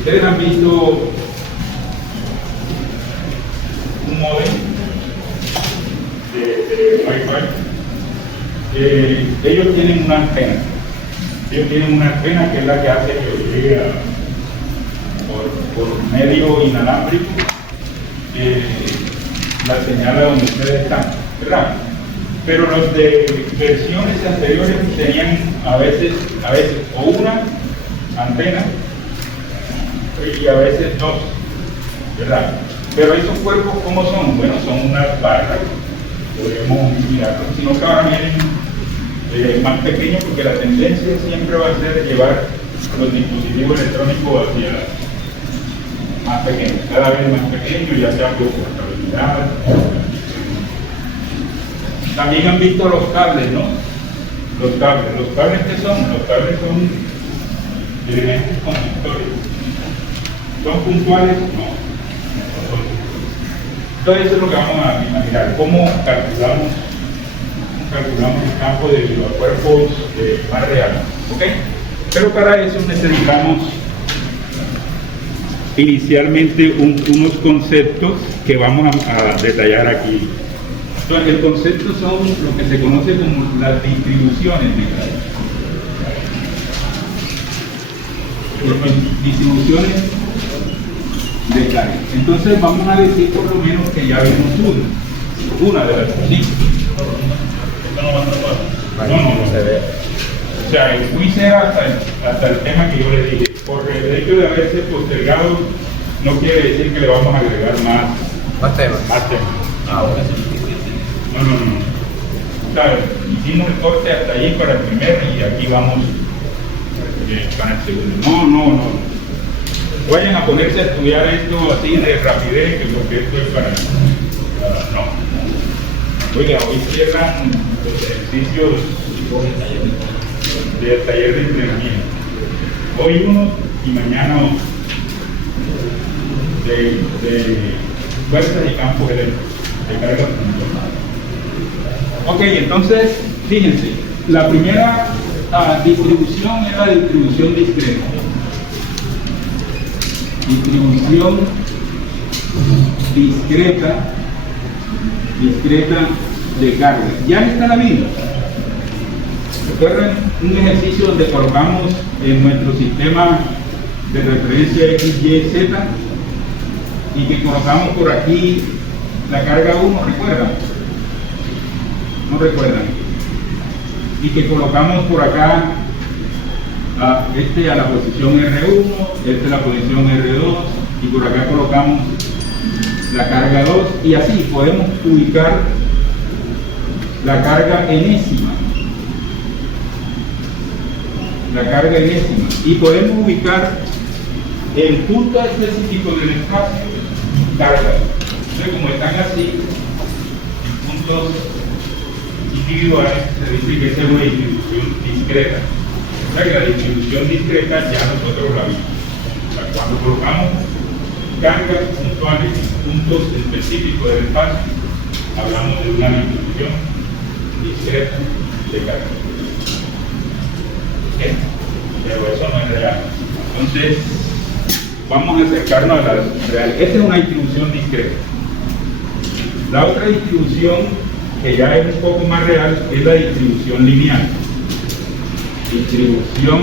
Ustedes han visto un modem de Wi-Fi. Ellos tienen una antena. Ellos tienen una antena que es la que hace que llegue por medio inalámbrico la señal a donde ustedes están, ¿verdad? Pero los de versiones anteriores tenían a veces o una antena y a veces dos, ¿verdad? Pero esos cuerpos, ¿cómo son? Bueno, son unas barras, podemos mirarlo, sino que ahora vienen más pequeños, porque la tendencia siempre va a ser llevar los dispositivos electrónicos hacia más pequeños, cada vez más pequeños, ya sea por portabilidad. También han visto los cables, ¿no? Los cables ¿qué son? Los cables son elementos conductores. ¿Son puntuales? No. Entonces eso es lo que vamos a mirar, cómo calculamos el campo de los cuerpos más reales, ¿ok? Pero para eso necesitamos inicialmente unos conceptos que vamos a detallar aquí. Entonces, el concepto son lo que se conoce como las distribuciones de carga. Distribuciones de carga. Entonces, vamos a decir por lo menos que ya vimos una de las cosas. No. O sea, fui hasta el tema que yo le dije. Por el hecho de haberse postergado, no quiere decir que le vamos a agregar más temas. Ahora sí. No. O sea, hicimos el corte hasta allí para el primero y aquí vamos para el segundo. No. Vayan a ponerse a estudiar esto así de rapidez, porque esto es para... no. Oiga, hoy cierran los ejercicios del taller de entrenamiento. Hoy uno y mañana otro. De fuerzas y campos eléctricos, de cargas funcionales. Ok, entonces, fíjense, la primera distribución es la distribución discreta. Distribución discreta de carga. Ya está la misma. ¿Recuerdan un ejercicio donde colocamos en nuestro sistema de referencia X, Y, Z y que colocamos por aquí la carga 1, ¿recuerdan? ¿No recuerdan? Y que colocamos por acá a la posición R1, la posición R2 y por acá colocamos la carga 2 y así podemos ubicar la carga enésima. Y podemos ubicar el punto específico del espacio carga. Entonces, como están así, en puntos individuales, se dice que esa es una distribución discreta. O sea que la distribución discreta ya nosotros la vimos. O sea, cuando colocamos cargas puntuales en puntos específicos del espacio, hablamos de una distribución discreta de carga. ¿Okay? Pero eso no es real. Entonces, vamos a acercarnos a la real. Esta es una distribución discreta. La otra distribución, que ya es un poco más real, es la distribución lineal. Distribución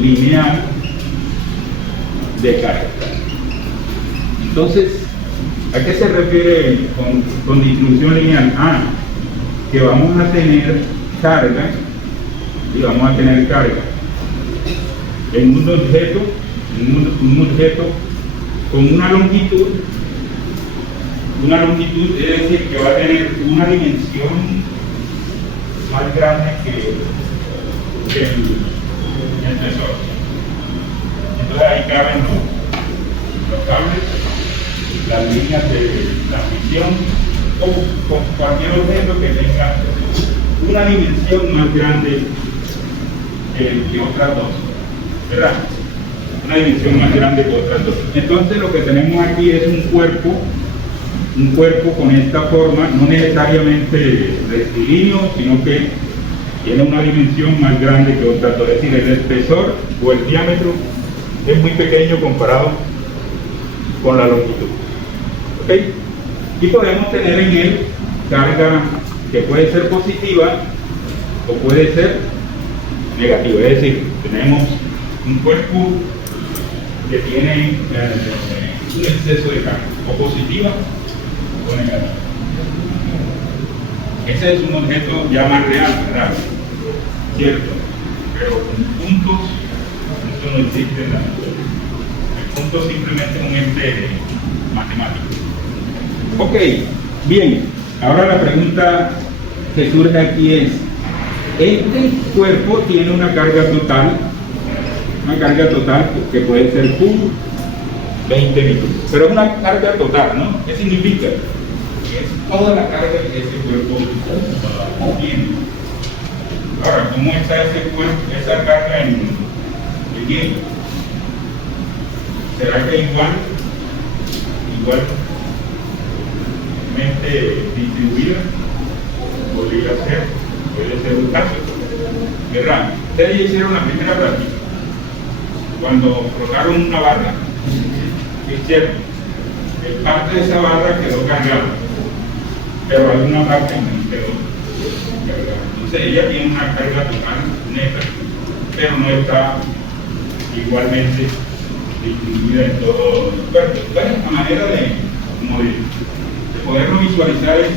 lineal de carga. Entonces, ¿a qué se refiere con distribución lineal? Que vamos a tener carga en un objeto con una longitud es decir, que va a tener una dimensión más grande que el tesoro. Entonces ahí caben los cables, las líneas de transmisión o con cualquier objeto que tenga una dimensión más grande que otras dos, ¿verdad? Una dimensión más grande que otras dos. Entonces lo que tenemos aquí es un cuerpo con esta forma, no necesariamente rectilíneo, sino que tiene una dimensión más grande que otras dos. Es decir, el espesor o el diámetro es muy pequeño comparado con la longitud. ¿Ok? Y podemos tener en él carga que puede ser positiva o puede ser negativa. Es decir, tenemos un cuerpo que tiene un exceso de carga, o positiva o negativa. Ese es un objeto ya más real, ¿verdad? Cierto, pero con puntos, eso no existe en la naturaleza. El punto es simplemente un ente matemático. Ok, bien, ahora la pregunta que surge aquí es, este cuerpo tiene una carga total que puede ser Q 20 newtons, pero es una carga total, ¿no? ¿Qué significa? Es toda la carga que ese cuerpo tiene. Ahora, ¿cómo está esa carga en hielo? ¿Será que igualmente distribuida? Puede ser un caso, ¿verdad? Ustedes ya hicieron la primera práctica cuando colocaron una barra. ¿Qué hicieron? Parte de esa barra quedó cargada, pero hay una parte que no quedó cargada. Entonces ella tiene una carga total neta, pero no está igualmente distribuida en todo el cuerpo. Entonces, la manera de poderlo visualizar es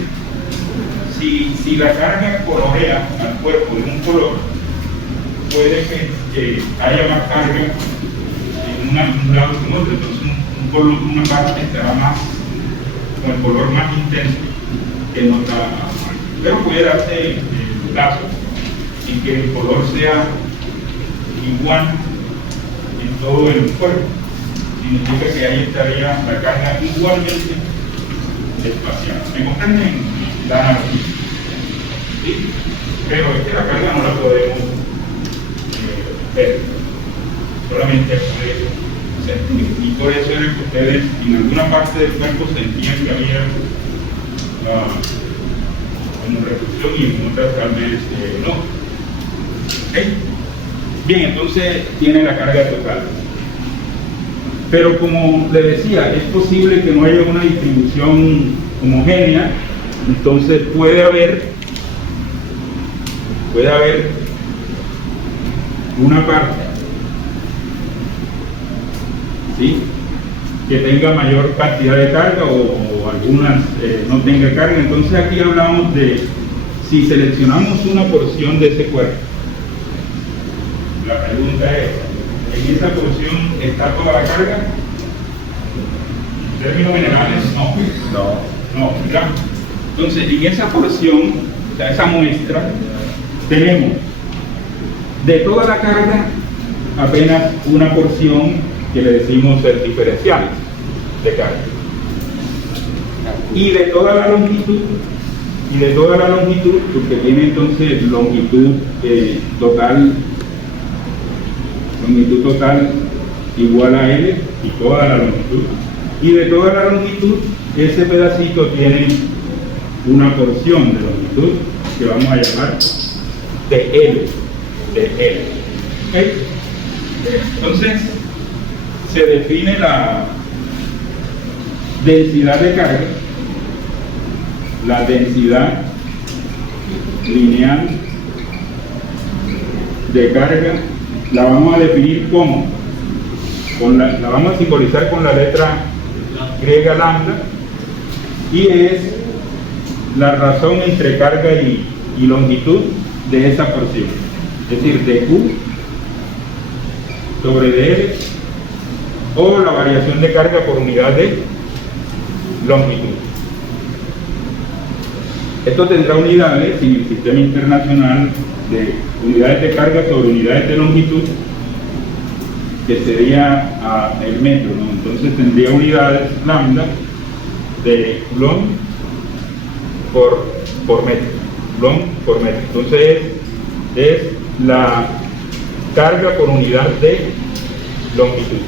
si la carga colorea al cuerpo de un color, puede que haya más carga en un lado que en otro. Entonces una parte estará más con el color más intenso que en otra parte. Pero puede darse el caso en que el color sea igual en todo el cuerpo. Significa que ahí estaría la carga igualmente espacial. ¿Me comprenden la analogía? ¿Sí? Pero es que la carga no la podemos ver, solamente puede sentir. Y por eso es que ustedes en alguna parte del cuerpo sentían que había como repulsión y en otras tal vez no. ¿Okay? Bien, entonces tiene la carga total. Pero como le decía, es posible que no haya una distribución homogénea, entonces puede haber una parte, ¿sí?, que tenga mayor cantidad de carga o algunas no tenga carga. Entonces aquí hablamos de si seleccionamos una porción de ese cuerpo. La pregunta es, ¿en esa porción está toda la carga? En términos generales, no, ¿verdad? Entonces, en esa porción, o sea, esa muestra, tenemos de toda la carga apenas una porción que le decimos el diferencial de carga. Y de toda la longitud, porque tiene entonces longitud total igual a L y toda la longitud. Y de toda la longitud, ese pedacito tiene una porción de longitud que vamos a llamar de L. ¿Okay? Entonces, se define la densidad de carga, la densidad lineal de carga, la vamos a definir como, la vamos a simbolizar con la letra griega lambda, y es la razón entre carga y longitud de esa porción, es decir, de Q sobre dl, o la variación de carga por unidad de longitud. Esto tendrá unidades en el sistema internacional de unidades de carga sobre unidades de longitud, que sería el metro, ¿no? Entonces tendría unidades lambda de coulomb por metro, coulomb por metro. Entonces es la carga por unidad de longitud.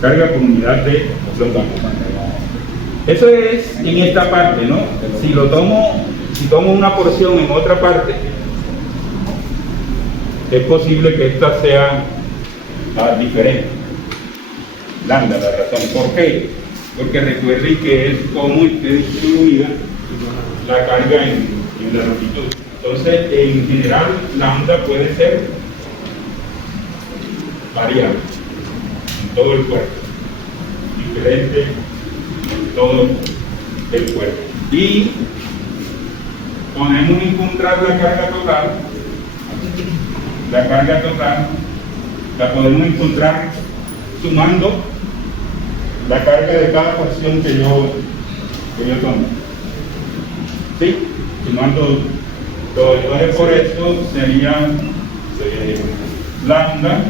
Carga por unidad de longitud. Eso es en esta parte, ¿no? Si tomo una porción en otra parte, es posible que esta sea diferente. Lambda, la razón. ¿Por qué? Porque recuerden que es cómo está distribuida la carga en la longitud. Entonces, en general, lambda puede ser variable en todo el cuerpo, diferente en todo el cuerpo. Y podemos encontrar la carga total la podemos encontrar sumando la carga de cada porción que yo tomo. ¿Sí? Sumando todo. Entonces, por eso sería lambda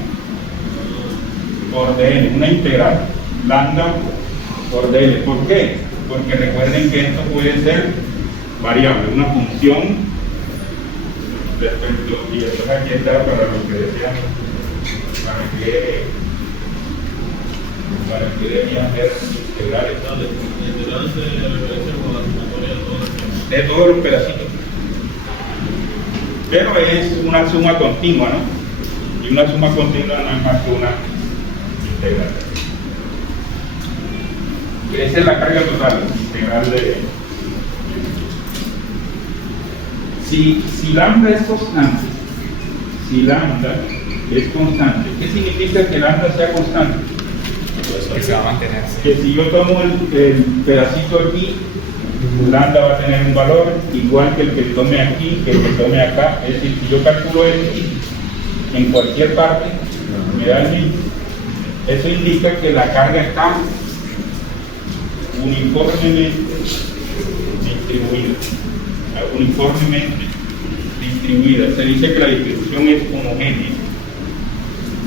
por dl, una integral. Lambda por dl. ¿Por qué? Porque recuerden que esto puede ser variable, una función respecto, y entonces aquí está para lo que decíamos, para que debían ser integrales. Integrales de referencia con la sumatoria de todos los pedacitos. Pero es una suma continua, ¿no? Y una suma continua no es más que una integral. Esa es la carga total, integral de... Si lambda es constante, ¿qué significa que lambda sea constante? Que se va a mantener. Que si yo tomo el pedacito aquí, lambda va a tener un valor igual que el que tome aquí, que el que tome acá. Es decir, si yo calculo esto en cualquier parte, me da el mismo. Eso indica que la carga está uniformemente distribuida. Se dice que la distribución es homogénea.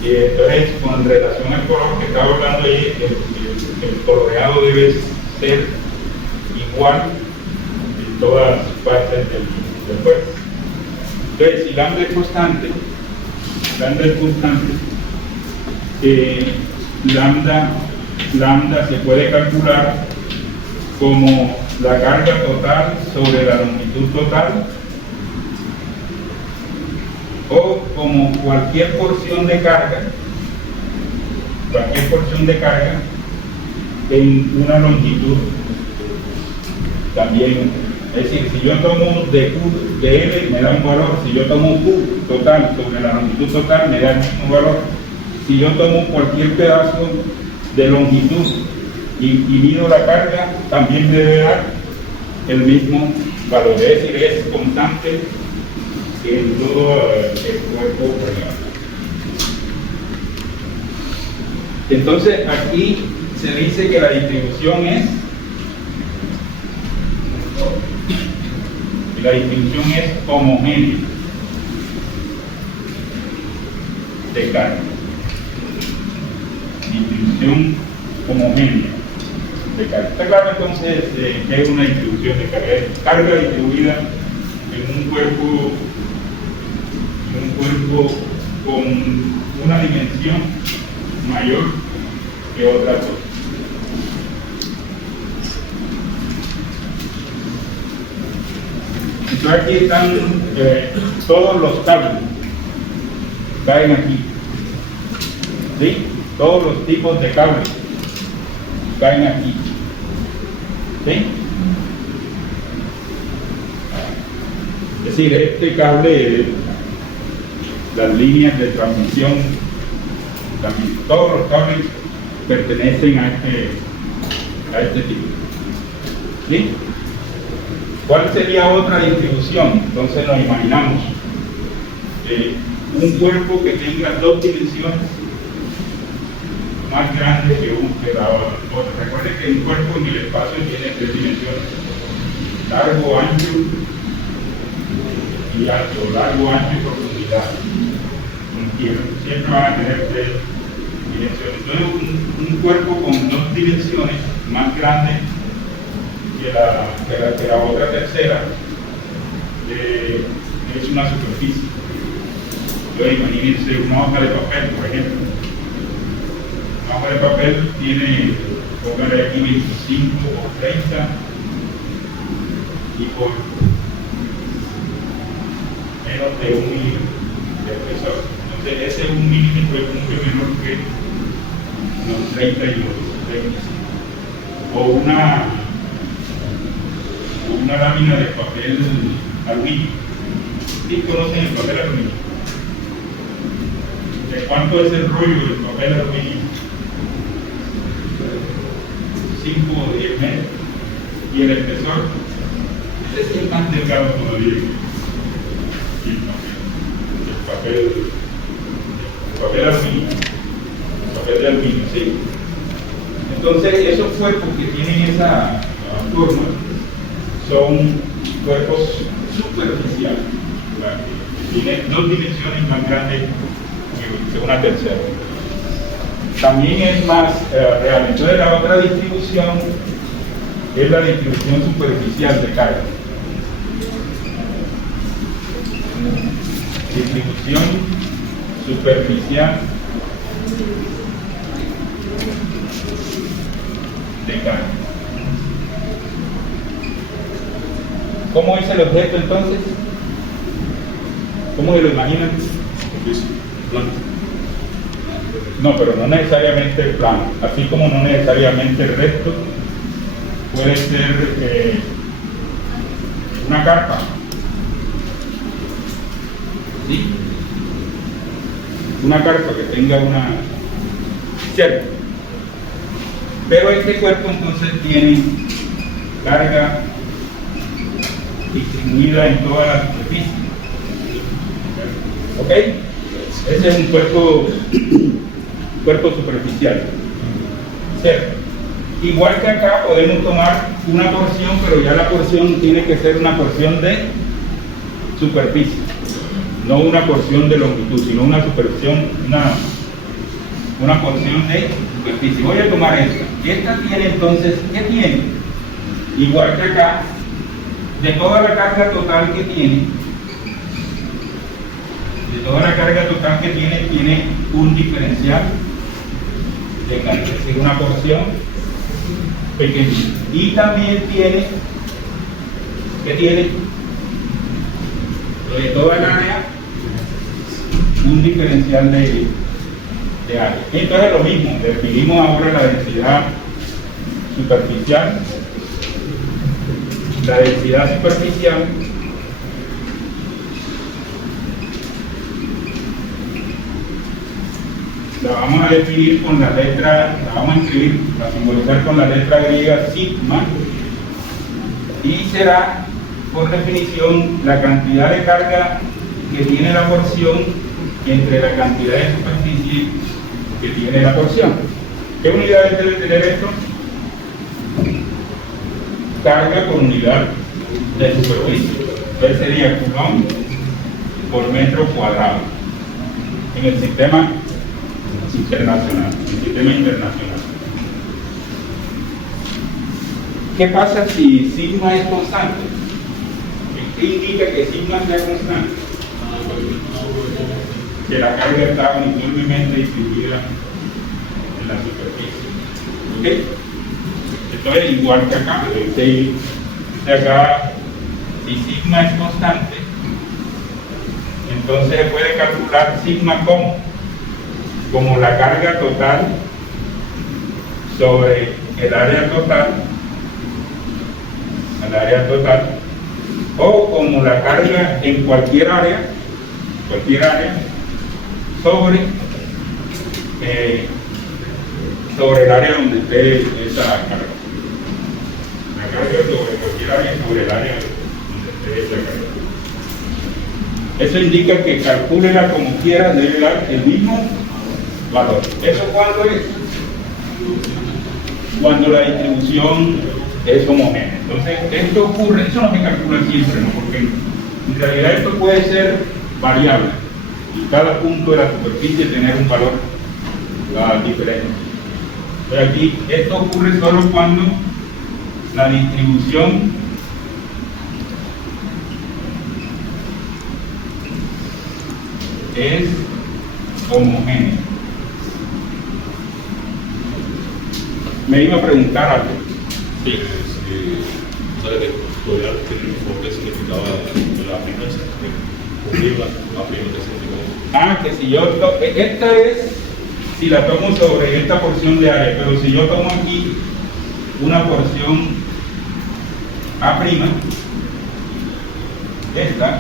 Entonces, con relación al color que estaba hablando ahí, el coloreado debe ser igual en todas partes del cuerpo. Entonces, si lambda es constante, lambda se puede calcular como la carga total sobre la longitud total, o como cualquier porción de carga en una longitud también. Es decir, si yo tomo de Q de L me da un valor, si yo tomo Q total sobre la longitud total me da el mismo valor. Si yo tomo cualquier pedazo de longitud y mido la carga, también debe dar el mismo valor. Es decir, es constante en todo el cuerpo. Entonces aquí se dice que la distribución es homogénea de carga. Distribución homogénea de carga. Está claro entonces que es una distribución de carga. Es carga distribuida en un cuerpo con una dimensión mayor que otra cosa. Entonces aquí están todos los cables, caen aquí, ¿sí? Todos los tipos de cables caen aquí, ¿sí? Es decir, este cable, las líneas de transmisión, también, todos los cables pertenecen a este tipo, ¿sí? ¿Cuál sería otra distribución? Entonces nos imaginamos un cuerpo que tenga dos dimensiones más grandes que la otra. Recuerden que un cuerpo en el espacio tiene tres dimensiones: largo, ancho y alto, largo, ancho y profundidad. Siempre van a tener tres dimensiones. Entonces un cuerpo con dos dimensiones más grandes que la otra tercera es una superficie. Entonces imagínense una hoja de papel, por ejemplo. Una hoja de papel tiene, póngale aquí 25 por 30 y por menos de 1 milímetro de espesor. Entonces ese 1 milímetro es mucho menor que entre los 30 y los 25. O una lámina de papel aluminio. ¿Sí conocen el papel aluminio? ¿De cuánto es el rollo del papel aluminio? 5 o 10 metros. Y el espesor, este es más delgado todavía. El papel aluminio. El papel de aluminio, sí. Entonces, esos cuerpos que tienen esa forma son cuerpos superficiales. Tienen 2 dimensiones más grandes que una tercera. También es más real. Entonces, la otra distribución es la distribución superficial de carga. Distribución superficial de carga. ¿Cómo es el objeto entonces? ¿Cómo se lo imaginan? Plano. No, pero no necesariamente el plano, así como no necesariamente el recto. Puede ser una carpa. ¿Sí? Una carpa que tenga una cerca. Pero este cuerpo entonces tiene carga distribuida en toda la superficie. ¿Ok? Ese es un cuerpo superficial. Cerca. Igual que acá podemos tomar una porción, pero ya la porción tiene que ser una porción de superficie, no una porción de longitud, sino una porción de superficie. Voy a tomar esta. Esta tiene entonces, ¿qué tiene? Igual que acá, de toda la carga total que tiene, tiene un diferencial de carga, es decir, una porción pequeña. Y también tiene, ¿qué tiene? De toda el área, un diferencial de área. Entonces lo mismo, definimos ahora la densidad superficial. La densidad superficial la vamos a definir con la letra, la vamos a simbolizar con la letra griega sigma, y será por definición la cantidad de carga que tiene la porción entre la cantidad de superficie que tiene la porción. ¿Qué unidades debe tener esto? Carga por unidad de superficie. Entonces sería coulomb por metro cuadrado en el sistema internacional. ¿Qué pasa si sigma es constante? ¿Qué indica que sigma sea constante? Que la carga está uniformemente distribuida en la superficie. ¿Ok? Entonces, igual que acá, si sigma es constante, entonces se puede calcular sigma como la carga total sobre el área total, o como la carga en cualquier área sobre el área donde esté esa carga. La carga sobre cualquier área sobre el área donde esté esa carga. Eso indica que calcúlela como quiera, debe dar el mismo valor. ¿Eso cuándo es? Cuando la distribución es homogénea. Entonces, esto ocurre, eso no se calcula siempre, ¿no? Porque en realidad esto puede ser variable y cada punto de la superficie tener un valor diferente. Entonces, aquí esto ocurre solo cuando la distribución es homogénea. Me iba a preguntar algo. Sí, ¿sabes que todavía tiene un poco de significado la frecuencia? Cubrir la frecuencia significado. Que si yo, esta es si la tomo sobre esta porción de área, pero si yo tomo aquí una porción A', esta,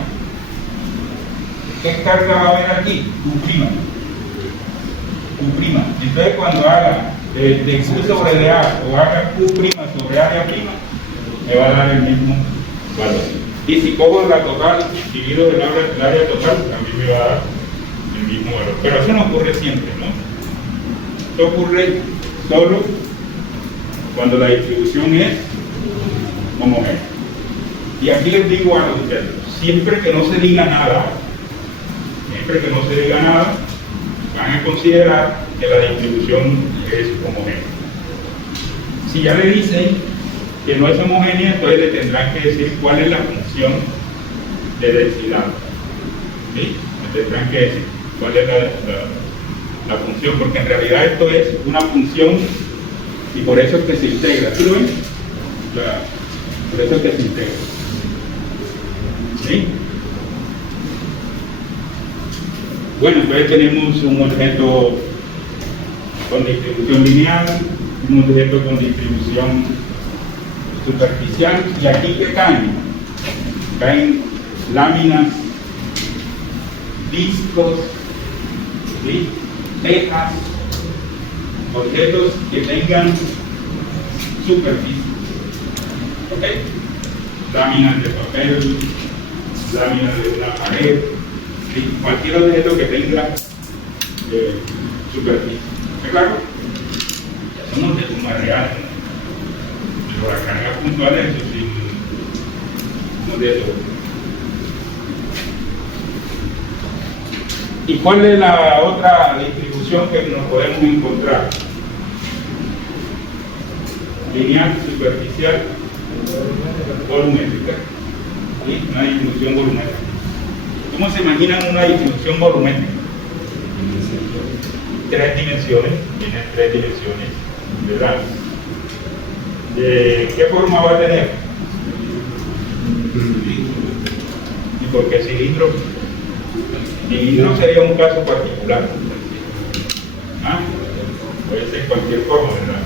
¿qué carga va a haber aquí? U'. Entonces cuando haga de Q sobre de A o haga Q' sobre área prima, me va a dar el mismo valor. Y si cojo la total, divido el área total, también me va a dar el mismo valor. Pero eso no ocurre siempre, ¿no? Esto ocurre solo cuando la distribución es homogénea. Y aquí les digo algo, siempre que no se diga nada, van a considerar que la distribución es homogénea. Si ya le dicen que no es homogénea, entonces le tendrán que decir cuál es la función de densidad. ¿Sí? Le tendrán que decir cuál es la función, porque en realidad esto es una función y por eso es que se integra. ¿Sí lo ven? Por eso es que se integra. ¿Sí? Bueno, entonces tenemos un objeto con distribución lineal, un objeto con distribución superficial, y aquí ¿qué caen? Caen láminas, discos, ¿sí? Tejas, objetos que tengan superficie, ¿ok? Láminas de papel, láminas de una pared, ¿sí? Cualquier objeto que tenga superficie. ¿Está claro? Ya son objetos más reales, ¿no? Pero la carga puntual es eso, sí, un objeto. ¿Y cuál es la otra distribución que nos podemos encontrar? Lineal, superficial, volumétrica. ¿Sí? Una distribución volumétrica. ¿Cómo se imaginan una distribución volumétrica? Tres dimensiones, tiene tres dimensiones, ¿verdad? ¿De qué forma va a tener? ¿Y por qué cilindro? Cilindro sería un caso particular. ¿Ah? Puede ser cualquier forma, ¿verdad?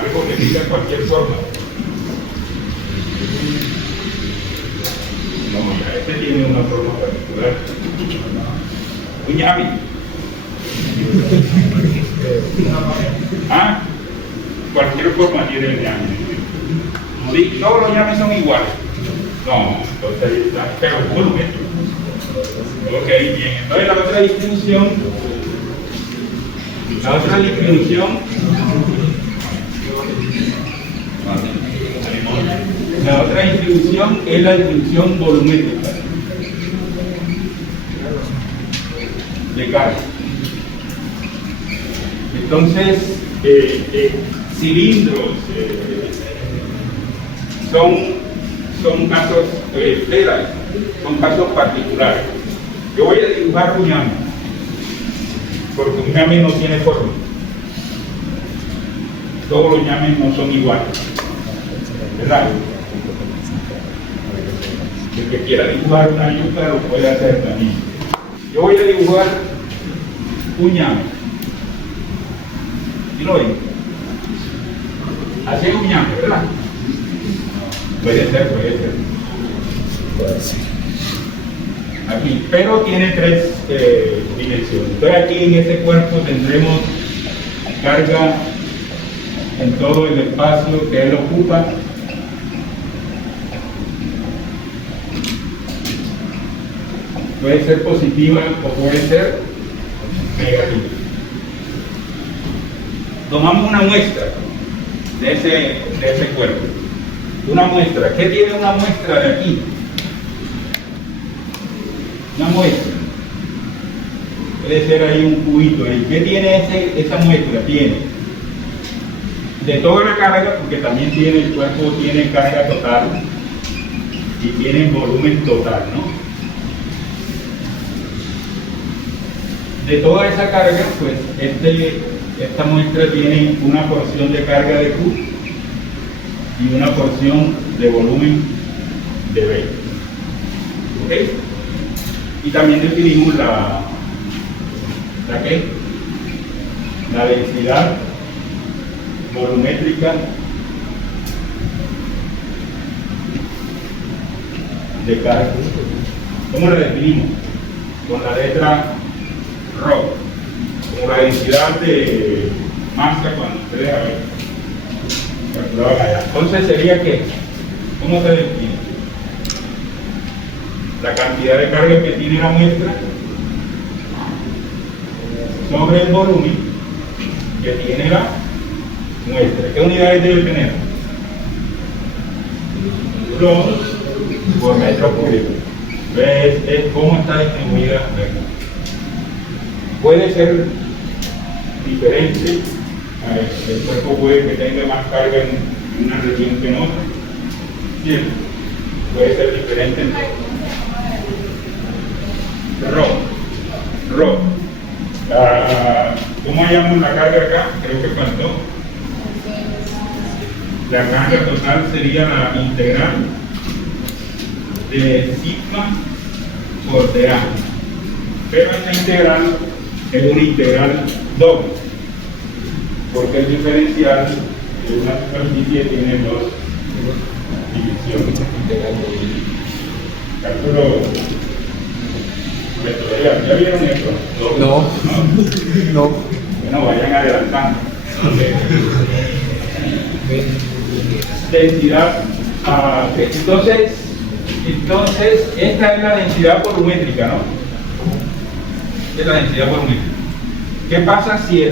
Algo que diga cualquier forma. No, ya este tiene una forma particular. Un llave. ¿Ah? Cualquier forma tiene el llave. Sí, todos los llaves son iguales. No, entonces está, pero volumétrico. Ok, bien. Entonces la otra distribución es la distribución volumétrica de carga. Entonces, cilindros son casos federales, son casos particulares. Yo voy a dibujar un llame, porque un llame no tiene forma. Todos los llames no son iguales, ¿verdad? El que quiera dibujar una yuca lo puede hacer también. Yo voy a dibujar un llame. ¿Sí lo ven? Así es un llame, ¿verdad? Puede ser. Aquí, pero tiene tres dimensiones. Entonces aquí en este cuerpo tendremos carga en todo el espacio que él ocupa. Puede ser positiva o puede ser negativa. Tomamos una muestra de ese cuerpo. Una muestra. ¿Qué tiene una muestra de aquí? Una muestra. Puede ser ahí un cubito. ¿Y qué tiene esa muestra? Tiene de toda la carga, porque también tiene el cuerpo, tiene carga total y tiene volumen total, ¿no? De toda esa carga, pues esta muestra tiene una porción de carga de Q y una porción de volumen de B. ¿Ok? Y también definimos la la densidad volumétrica de carga. ¿Cómo la definimos? Con la letra ρ, como la densidad de masa cuando ustedes calculaban allá. Entonces sería que, ¿cómo se define? La cantidad de carga que tiene la muestra sobre el volumen que tiene la muestra. ¿Qué unidades debe tener? Los por metro cúbico. Es cómo está distribuida. Puede ser diferente. El cuerpo puede que tenga más carga en una región que en otra. Bien. Puede ser diferente en Rho. ¿Cómo llamamos la carga acá? Creo que faltó. La carga total sería la integral de sigma por dA. Pero esta integral es una integral doble, porque el diferencial de una superficie tiene dos divisiones. Cálculo. ¿Ya vieron esto? No. Bueno, vayan adelantando. Densidad. Entonces, esta es la densidad volumétrica, ¿no? Esta es la densidad volumétrica. ¿Qué pasa si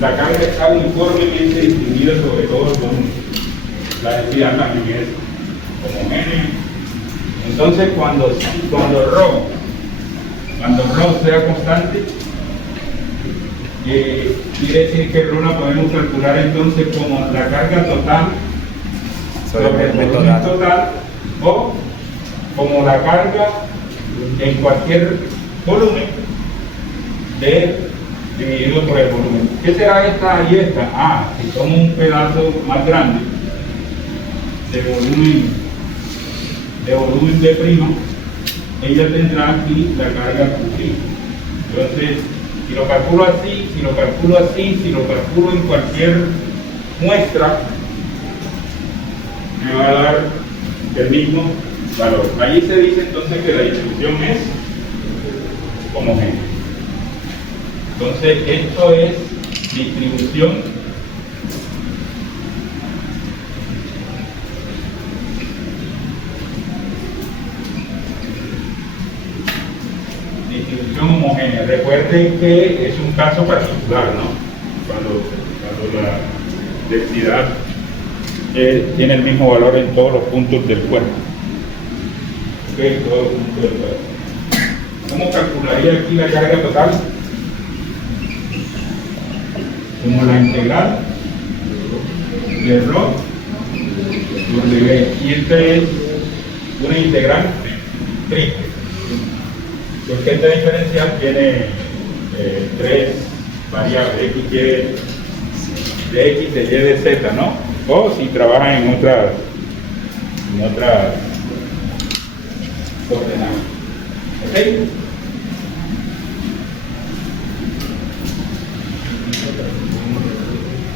la carga está uniformemente distribuida sobre todo el volumen? La densidad también es homogénea. Entonces, cuando ρ sea constante, quiere decir que ρ la podemos calcular entonces como la carga total sobre el volumen total o como la carga en cualquier volumen dividido por el volumen. ¿Qué será esta y esta? Si somos un pedazo más grande de volumen B', ella tendrá aquí la carga Q'. Entonces, si lo calculo así, si lo calculo en cualquier muestra, me va a dar el mismo valor. Allí se dice entonces que la distribución es homogénea. Entonces, esto es distribución homogénea. Recuerden que es un caso particular, ¿no? Cuando la densidad tiene el mismo valor en todos los puntos del cuerpo. Ok, todos los puntos del cuerpo. ¿Cómo calcularía aquí la carga total? Como la integral de ρ por dB. Y esta es una integral triple. Porque esta diferencial tiene tres variables, x, y de x, de y, de z, ¿no? O si trabajan en otras coordenadas. ¿Ok?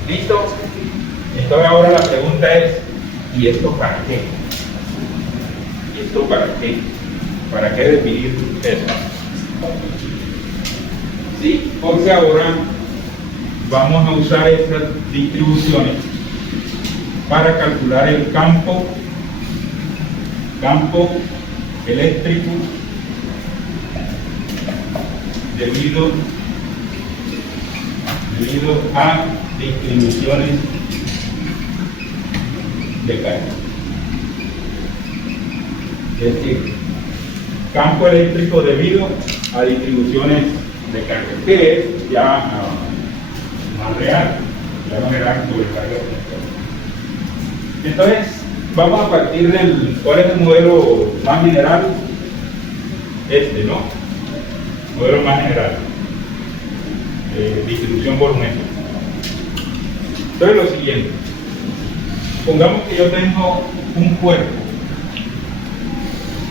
¿Listo? Entonces ahora la pregunta es, ¿y esto para qué? ¿Y esto para qué? ¿Para qué definir eso? Sí, porque ahora vamos a usar estas distribuciones para calcular el campo eléctrico debido a distribuciones de carga. Es decir, campo eléctrico debido a distribuciones de carga, que es ya más real, ya no será sobre carga. Entonces, vamos a partir ¿cuál es el modelo más general? ¿No? Modelo más general. Distribución volumétrica. Entonces, lo siguiente. Pongamos que yo tengo un cuerpo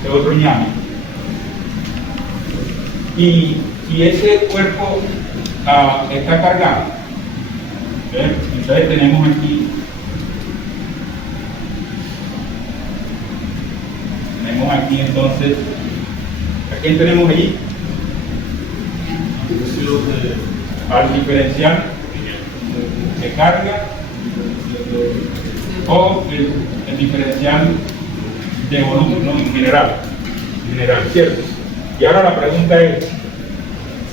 de otro ñame. Y ese cuerpo está cargada. ¿Ven? Entonces tenemos aquí, entonces, ¿a quién tenemos ahí? Al diferencial de carga o el diferencial de volumen, ¿no? En general, ¿cierto? Y ahora la pregunta es,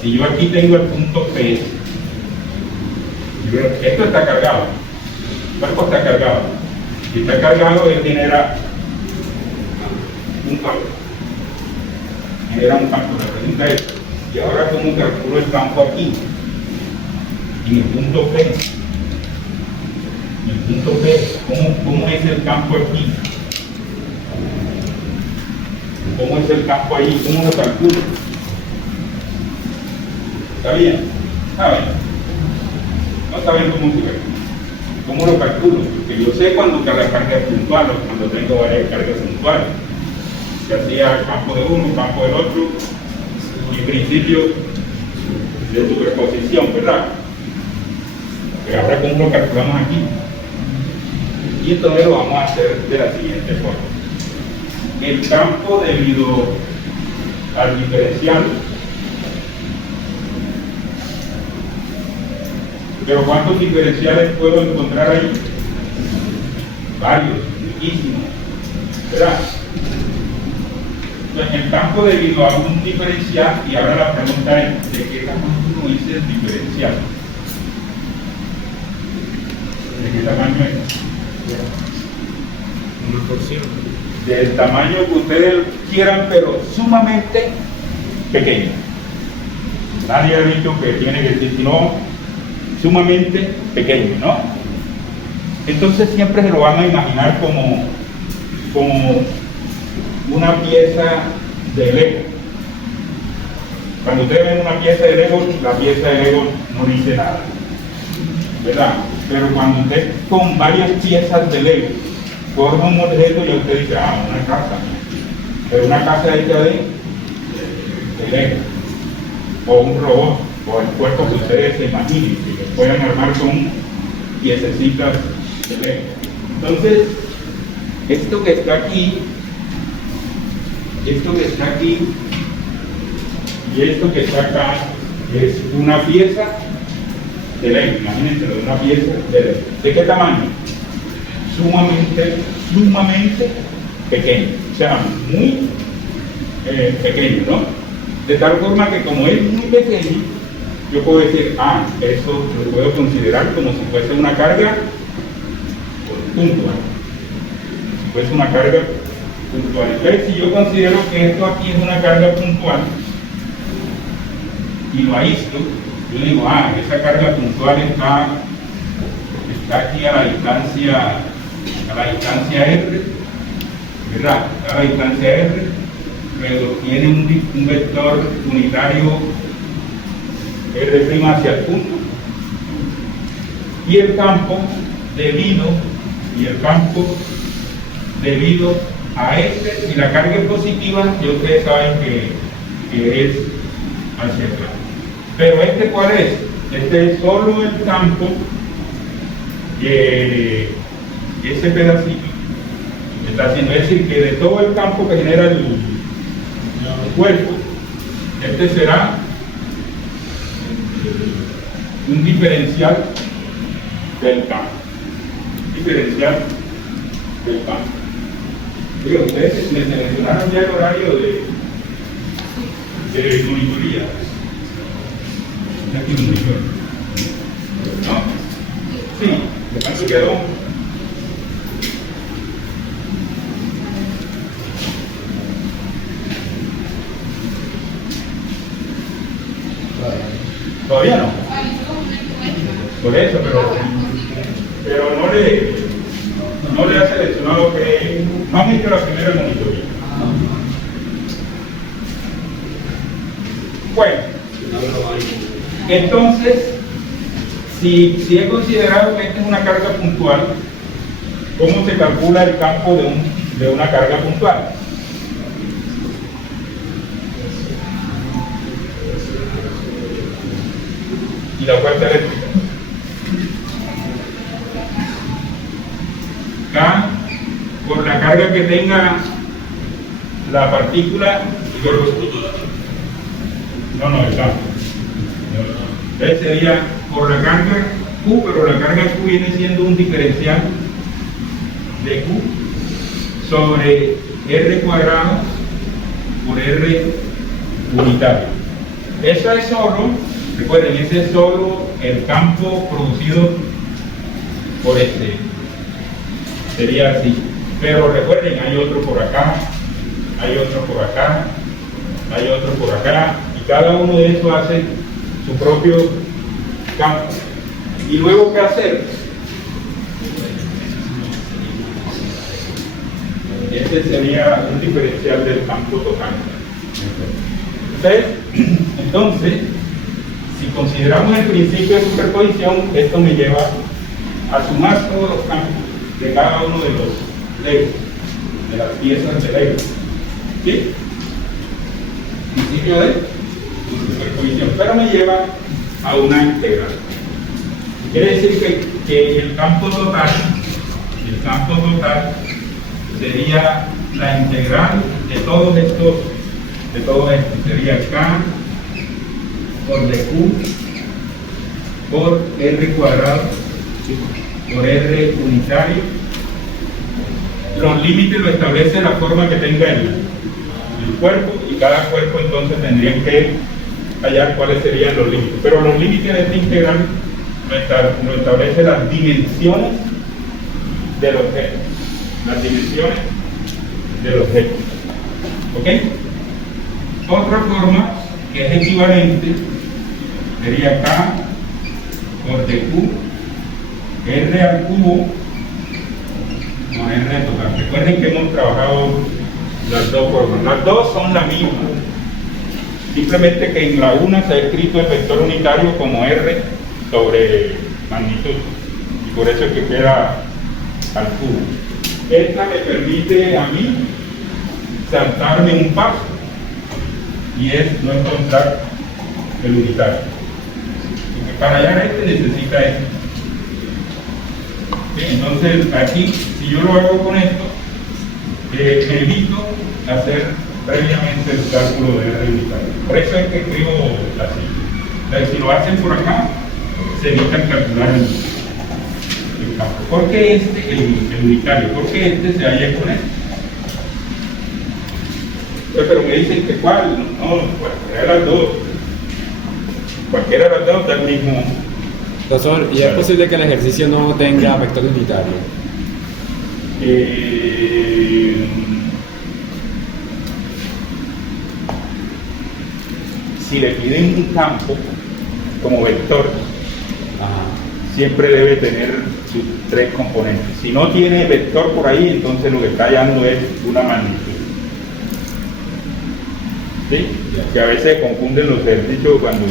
si yo aquí tengo el punto P, esto está cargado, el cuerpo está cargado, si está cargado él genera un campo, la pregunta es, ¿y ahora cómo calculo el campo aquí? En el punto P, ¿cómo es el campo aquí? ¿Cómo es el campo ahí? ¿Cómo lo calculo? ¿Está bien? ¿Está bien? No está bien cómo se calcula. ¿Cómo lo calculo? Porque yo sé cuando la carga es puntual o cuando tengo varias cargas puntuales. Se hacía el campo de uno, el campo del otro, y principio de superposición, ¿verdad? Pero ahora cómo lo calculamos aquí. Y entonces lo vamos a hacer de la siguiente forma. El campo debido al diferencial. Pero ¿cuántos diferenciales puedo encontrar ahí? Varios, muchísimos, ¿verdad? Entonces, el campo debido a un diferencial, y ahora la pregunta es, ¿de qué tamaño es el diferencial? ¿De qué tamaño es? 1%. Del tamaño que ustedes quieran, pero sumamente pequeño. Nadie ha dicho que tiene que ser, sino sumamente pequeño, ¿no? Entonces siempre se lo van a imaginar como una pieza de Lego. Cuando ustedes ven una pieza de Lego, la pieza de Lego no dice nada, ¿verdad? Pero cuando usted con varias piezas de Lego forma un objeto, y usted dice, una casa. Pero una casa hecha de Lego, o un robot, o el cuerpo que ustedes se imaginen, que puedan armar con piececitas de Lego. Entonces, esto que está aquí, y esto que está acá, es una pieza de Lego. Imagínense, una pieza de Lego. ¿De qué tamaño? Sumamente pequeño, o sea, muy pequeño, ¿no? De tal forma que como es muy pequeño, yo puedo decir, eso lo puedo considerar como si fuese una carga puntual. Si fuese una carga puntual. Entonces, si yo considero que esto aquí es una carga puntual y lo aíslo, yo digo, esa carga puntual está aquí a la distancia R, ¿verdad? A la distancia R, pero tiene un vector unitario R' hacia el punto. Y el campo debido a este, si la carga es positiva, ya ustedes saben que es hacia acá. Pero ¿cuál es? Este es solo el campo, ese pedacito que está haciendo, es decir, que de todo el campo que genera el cuerpo, este será un diferencial del campo. Digo, ustedes me seleccionaron ya el horario de monitoría. Aquí un monitor. ¿No? Sí, de paso quedó. Todavía no. Por eso, pero no le ha seleccionado que no han hecho la primera monitoría. Bueno, entonces, si he considerado que esta es una carga puntual, ¿cómo se calcula el campo de una carga puntual? la fuerza eléctrica. K por la carga que tenga la partícula. No, el campo. Entonces sería por la carga Q, pero la carga Q viene siendo un diferencial de Q sobre R cuadrado por R unitario. Eso es solo, recuerden, ese es solo el campo producido por este. Sería así. Pero recuerden, hay otro por acá, hay otro por acá, hay otro por acá, y cada uno de esos hace su propio campo. ¿Y luego qué hacer? Este sería un diferencial del campo total. Entonces, si consideramos el principio de superposición, esto me lleva a sumar todos los campos de cada uno de los legos, de las piezas de Lego. ¿Sí? Principio de superposición, pero me lleva a una integral. Quiere decir que el campo total sería la integral de todos estos, sería K por dq por R cuadrado por R unitario. Los límites lo establece la forma que tenga el cuerpo, y cada cuerpo entonces tendrían que hallar cuáles serían los límites. Pero los límites de esta integral lo establece las dimensiones del objeto. Las dimensiones del objeto. ¿Ok? Otra forma que es equivalente sería K por dq R al cubo con R total. Recuerden que hemos trabajado las dos formas. Las dos son la misma. Simplemente que en la una se ha escrito el vector unitario como R sobre magnitud. Y por eso es que queda al cubo. Esta me permite a mí saltarme un paso, y es no encontrar el unitario. Porque para hallar este necesita este. Entonces aquí, si yo lo hago con esto, me evito hacer previamente el cálculo de R unitario. Por eso es que escribo así. Pero si lo hacen por acá, se evitan calcular el campo. ¿Por qué este, el unitario? ¿Por qué este se halla con este? Pero me dicen que cuál, no, cualquiera de las dos. Cualquiera de las dos da el mismo. Profesor, ¿y es posible que el ejercicio no tenga vector unitario? Si le piden un campo como vector, Ajá. siempre debe tener sus tres componentes. Si no tiene vector por ahí, entonces lo que está hallando es una magnitud. ¿Sí? Que a veces confunden los ejercicios cuando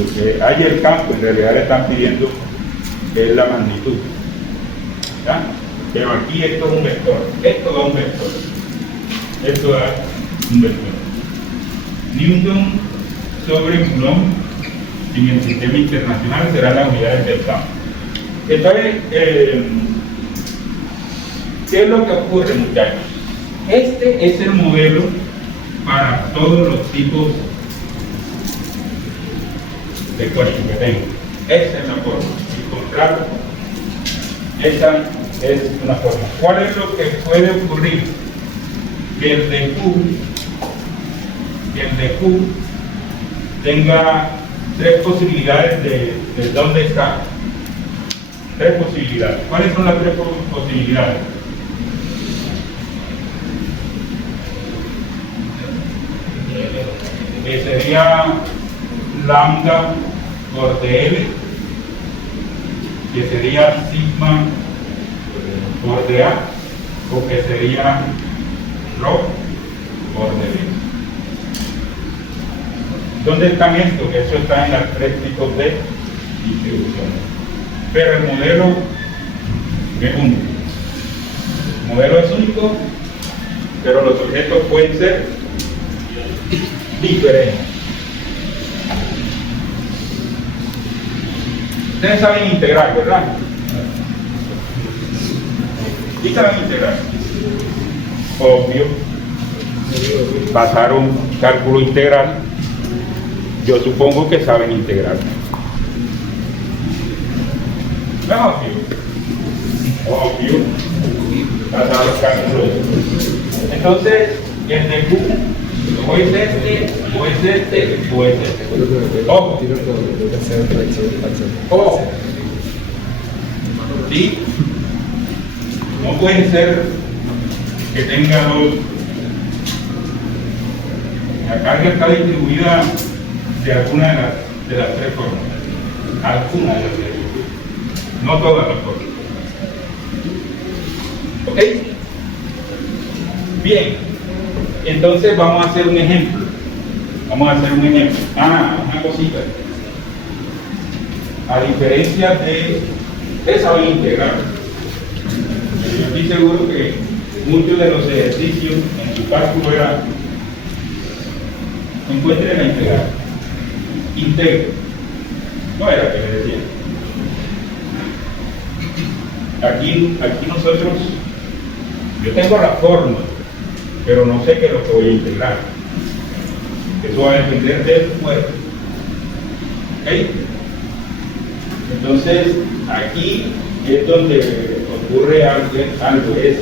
hay el campo, en realidad le están pidiendo que es la magnitud. ¿Ya? Pero aquí esto es un vector, esto da un vector, esto da un vector. Newton sobre Coulomb en el sistema internacional serán las unidades del campo. Entonces, ¿qué es lo que ocurre, muchachos? Este es el modelo para todos los tipos de cuerpo que tengo. Esa es la forma. Encontrar, esa es una forma. ¿Cuál es lo que puede ocurrir? Que el de Q tenga tres posibilidades de dónde está. Tres posibilidades. ¿Cuáles son las tres posibilidades? Que sería lambda por dl, que sería sigma por dA, o que sería rho por dB. ¿Dónde están estos? Eso está en las tres tipos de distribuciones. Pero el modelo es único. El modelo es único, pero los objetos pueden ser diferentes. Ustedes saben integrar, ¿verdad? ¿Y saben integrar? Obvio. Pasaron cálculo integral. Yo supongo que saben integrar. ¿No es obvio? Obvio. Pasaron cálculo. Entonces, el de Q, o es este, o es este, o es este. Ojo. Ojo. ¿Sí? No puede ser que tenga dos. La carga está distribuida de alguna de las tres formas. Alguna de las tres formas. No todas las formas. ¿Ok? Bien. Entonces vamos a hacer un ejemplo. Vamos a hacer un ejemplo. Una cosita. A diferencia de esa integral. Yo estoy seguro que muchos de los ejercicios en su cálculo era encuentre la integral. Integre. No era que le decía. Aquí nosotros, yo tengo la forma, pero no sé qué es lo que voy a integrar. Eso va a depender del cuerpo. ¿Ok? Entonces, aquí es donde ocurre algo es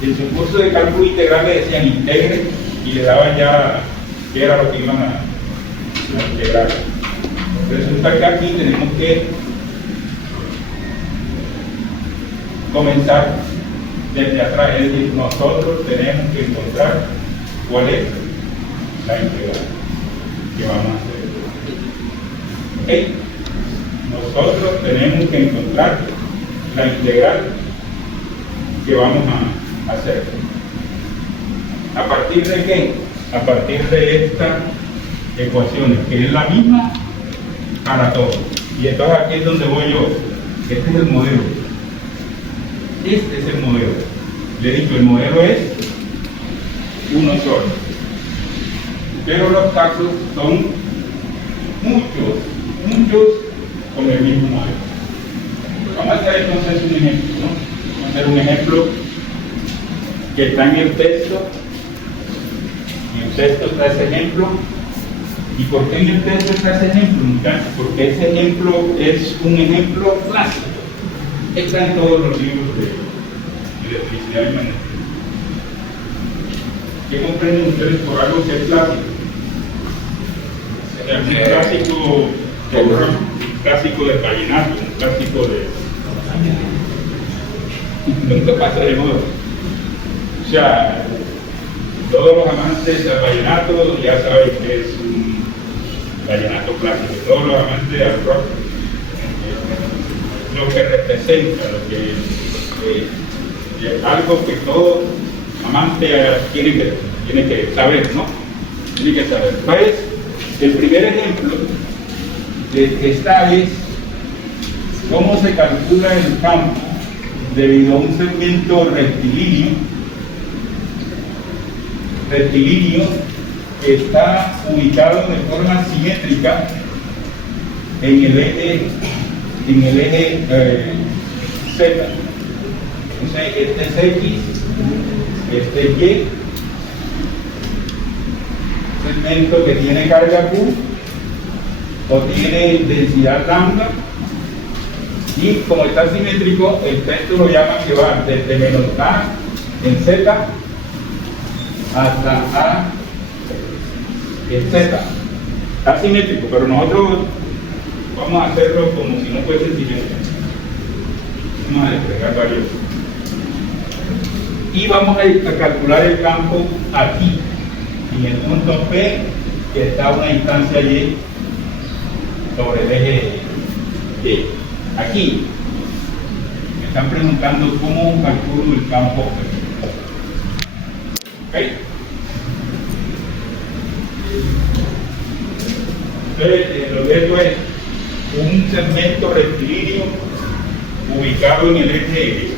en su curso de cálculo integral le decían integre y le daban ya qué era lo que iban a integrar. Resulta que aquí tenemos que comenzar desde atrás, es decir, nosotros tenemos que encontrar cuál es la integral que vamos a hacer. ¿Ok? Nosotros tenemos que encontrar la integral que vamos a hacer. ¿A partir de qué? A partir de esta ecuación, que es la misma para todos. Y entonces aquí es donde voy yo. Este es el modelo. Este es el modelo. Le he dicho, el modelo es uno solo. Pero los casos son muchos con el mismo modelo. Vamos a hacer entonces un ejemplo, ¿no? Vamos a hacer un ejemplo que está en el texto. En el texto está ese ejemplo. ¿Y por qué en el texto está ese ejemplo, muchachos? Porque ese ejemplo es un ejemplo clásico. Está en todos los libros de electricidad y magnetismo. ¿Qué comprenden ustedes por algo que es clásico? Un clásico de vallenato, un clásico de... Nunca pasa de moda. O sea, todos los amantes del vallenato ya saben que es un vallenato clásico. Todos los amantes del rock, lo que representa, algo que todo amante tiene que saber, ¿no? Tiene que saber. Pues, el primer ejemplo de esta es cómo se calcula el campo debido a un segmento rectilíneo que está ubicado de forma simétrica en el eje Z. Entonces, este es X, este es Y, segmento que tiene carga Q o tiene densidad lambda, y como está simétrico, el texto lo llama que va desde menos A en Z hasta A en Z. Está simétrico, pero nosotros vamos a hacerlo como si no fuese simétrico. Vamos a desplegar varios. Y vamos a calcular el campo aquí, en el punto P, que está a una distancia Y sobre el eje Y. Aquí me están preguntando cómo calculo el campo P. ¿Ok? Entonces, el objeto es un segmento rectilíneo ubicado en el eje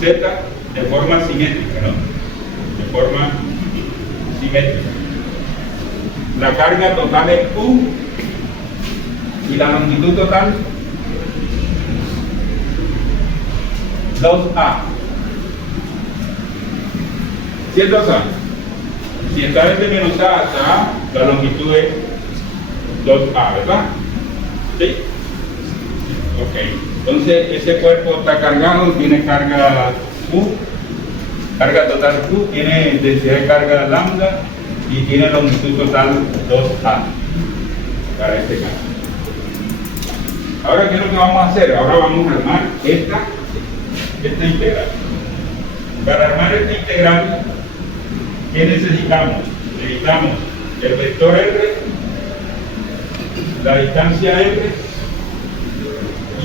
Z de forma simétrica, ¿no? De forma simétrica. La carga total es Q y la longitud total 2A. ¿Cierto? Si está desde menos A hasta A, la longitud es 2A, ¿verdad? ¿Sí? Ok. Entonces ese cuerpo está cargado, tiene carga Q, carga total Q, tiene densidad de carga lambda y tiene longitud total 2A para este caso. Ahora, ¿qué es lo que vamos a hacer? Ahora vamos a armar esta integral. Para armar esta integral, ¿qué necesitamos? Necesitamos el vector R, la distancia R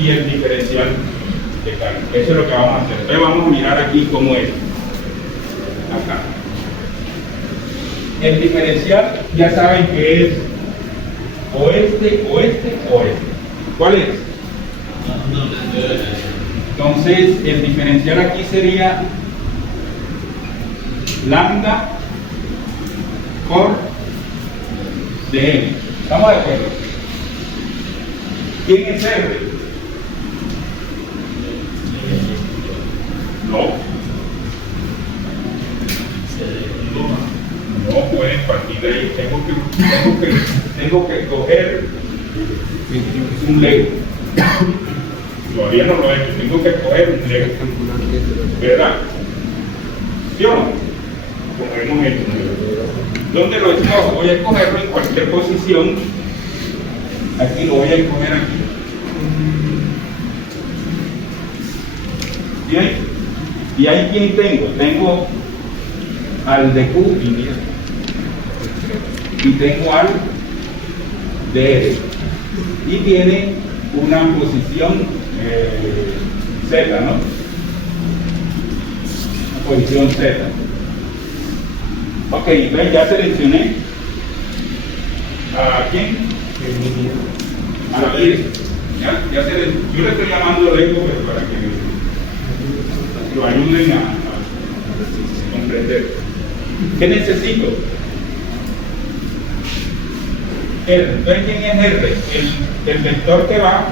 y el diferencial de carga. Eso es lo que vamos a hacer. Entonces vamos a mirar aquí cómo es. Acá. El diferencial ya saben que es oeste, oeste, oeste. ¿Cuál es? Entonces el diferencial aquí sería lambda por dm. ¿Estamos de acuerdo? ¿Quién es R? No. No pueden partir de ahí. Tengo que coger un Lego. Todavía no lo he hecho. Tengo que coger un Lego. ¿Verdad? ¿Sí o no? Como hemos hecho. ¿Dónde lo escojo? Voy a escogerlo en cualquier posición. Aquí lo voy a escoger aquí. ¿Bien? ¿Y ahí quién tengo? Tengo al de Q y tengo al de R. Y tiene una posición Z, ¿no? Una posición Z. Ok, ¿ven? Ya seleccioné a quién? A la Y. Yo le estoy llamando Lego para que lo ayuden a comprender. ¿Qué necesito? R. Entonces, ¿quién es R? El vector que va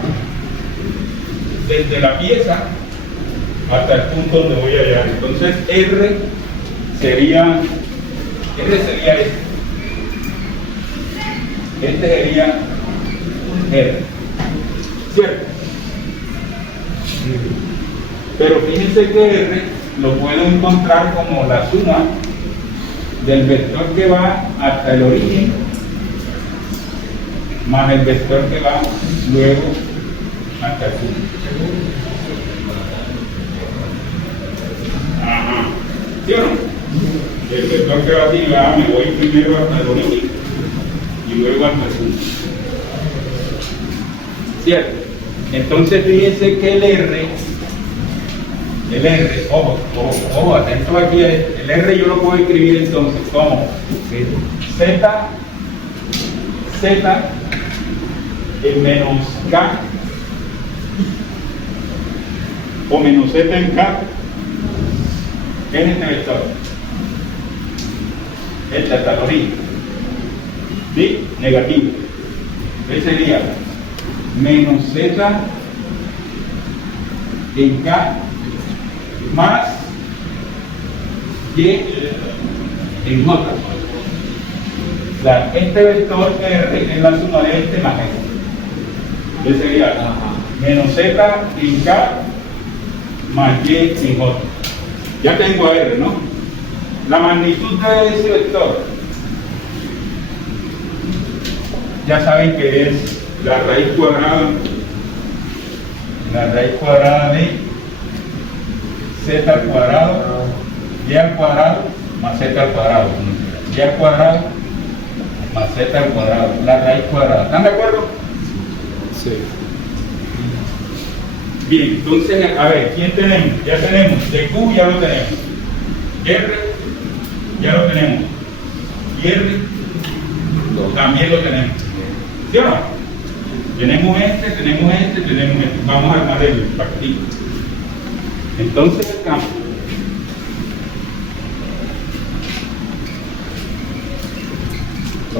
desde la pieza hasta el punto donde voy a llegar. Entonces, R sería este. Este sería R. ¿Cierto? Pero fíjense que R lo puedo encontrar como la suma del vector que va hasta el origen más el vector que va luego hasta el punto. Ajá. ¿Sí o no? El vector que va así, me voy primero hasta el origen y luego hasta el punto. ¿Cierto? Entonces fíjense que el R, ojo, atento aquí, el R yo lo puedo escribir entonces como Z en menos K o menos Z en K es este vector. Este hasta el origen. ¿Sí? Negativo. Entonces sería menos Z en K más Y en J. O sea, este vector R es la suma de este más este. Entonces sería menos Z en K más Y en J. Ya tengo a R, ¿no? La magnitud de ese vector, ya saben que es la raíz cuadrada de Z al cuadrado, Y al cuadrado más Z al cuadrado, Y al cuadrado más Z al cuadrado, la raíz cuadrada. ¿Están de acuerdo? Sí. Bien, entonces, a ver, ¿quién tenemos? Ya tenemos, de Q ya lo tenemos, R ya lo tenemos, y R también lo tenemos. ¿Sí o no? Tenemos este. Vamos a armar el partido. Entonces el campo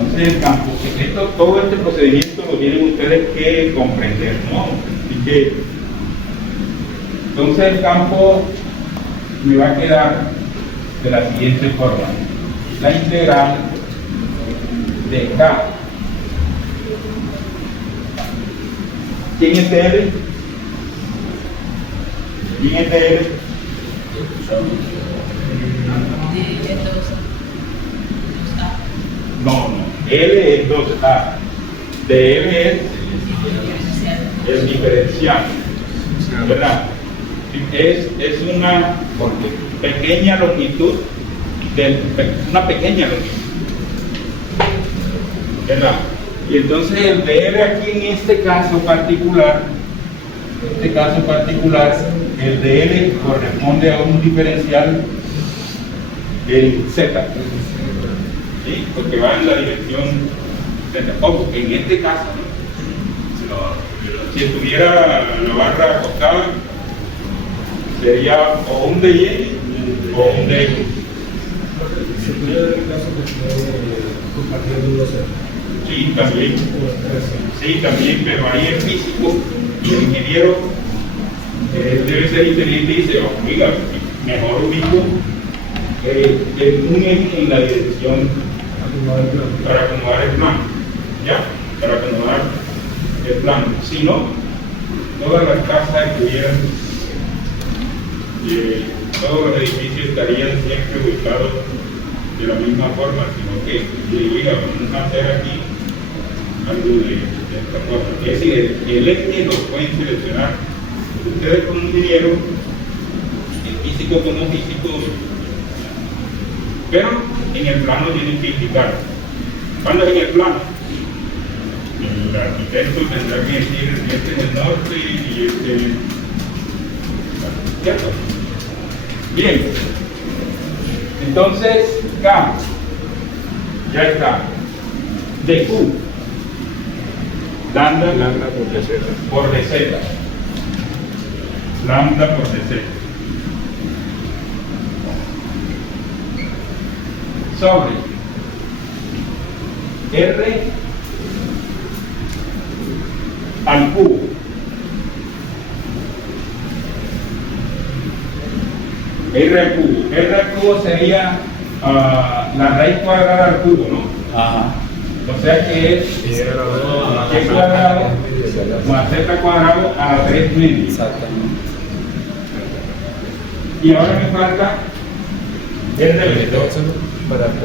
Entonces el campo, todo este procedimiento lo tienen ustedes que comprender, ¿no? Así que, entonces el campo me va a quedar de la siguiente forma: la integral de K. ¿Quién es de L? ¿Quién es de L? No, L es 2A. De L es el diferencial, ¿verdad? Es una pequeña longitud, una pequeña longitud, ¿verdad? Y entonces el de L aquí en este caso particular, el de L corresponde a un diferencial del Z, ¿sí? Porque va en la dirección Z. Ojo, en este caso, si estuviera la barra acostada, sería o un de Y o un de X. Se puede dar el caso que compartiendo 2 Z. Sí, también. Sí, también, pero ahí el físico y el ingeniero debe ser inteligente y dice, oiga, mejor ubico un eje en la dirección para acomodar el plano, ¿ya? Para acomodar el plano. Si no, todas las casas estuvieran, todos los edificios estarían siempre ubicados de la misma forma, sino que, diga, vamos a hacer aquí algo de esta forma. Es decir, el eje lo pueden seleccionar ustedes como ingeniero, el físico como físico, pero en el plano tienen que indicar. ¿Cuándo es en el plano? El arquitecto tendrá que decir, este es el norte y este es... ¿Cierto? Bien. Entonces, K, ya está. De Q, lambda por dz. Lambda por dz. Sobre R al cubo. R al cubo. R al cubo sería la raíz cuadrada al cubo, ¿no? Ajá. O sea que es y cuadrado más z cuadrado a la 3 media. Exactamente. Y ahora me falta el revector.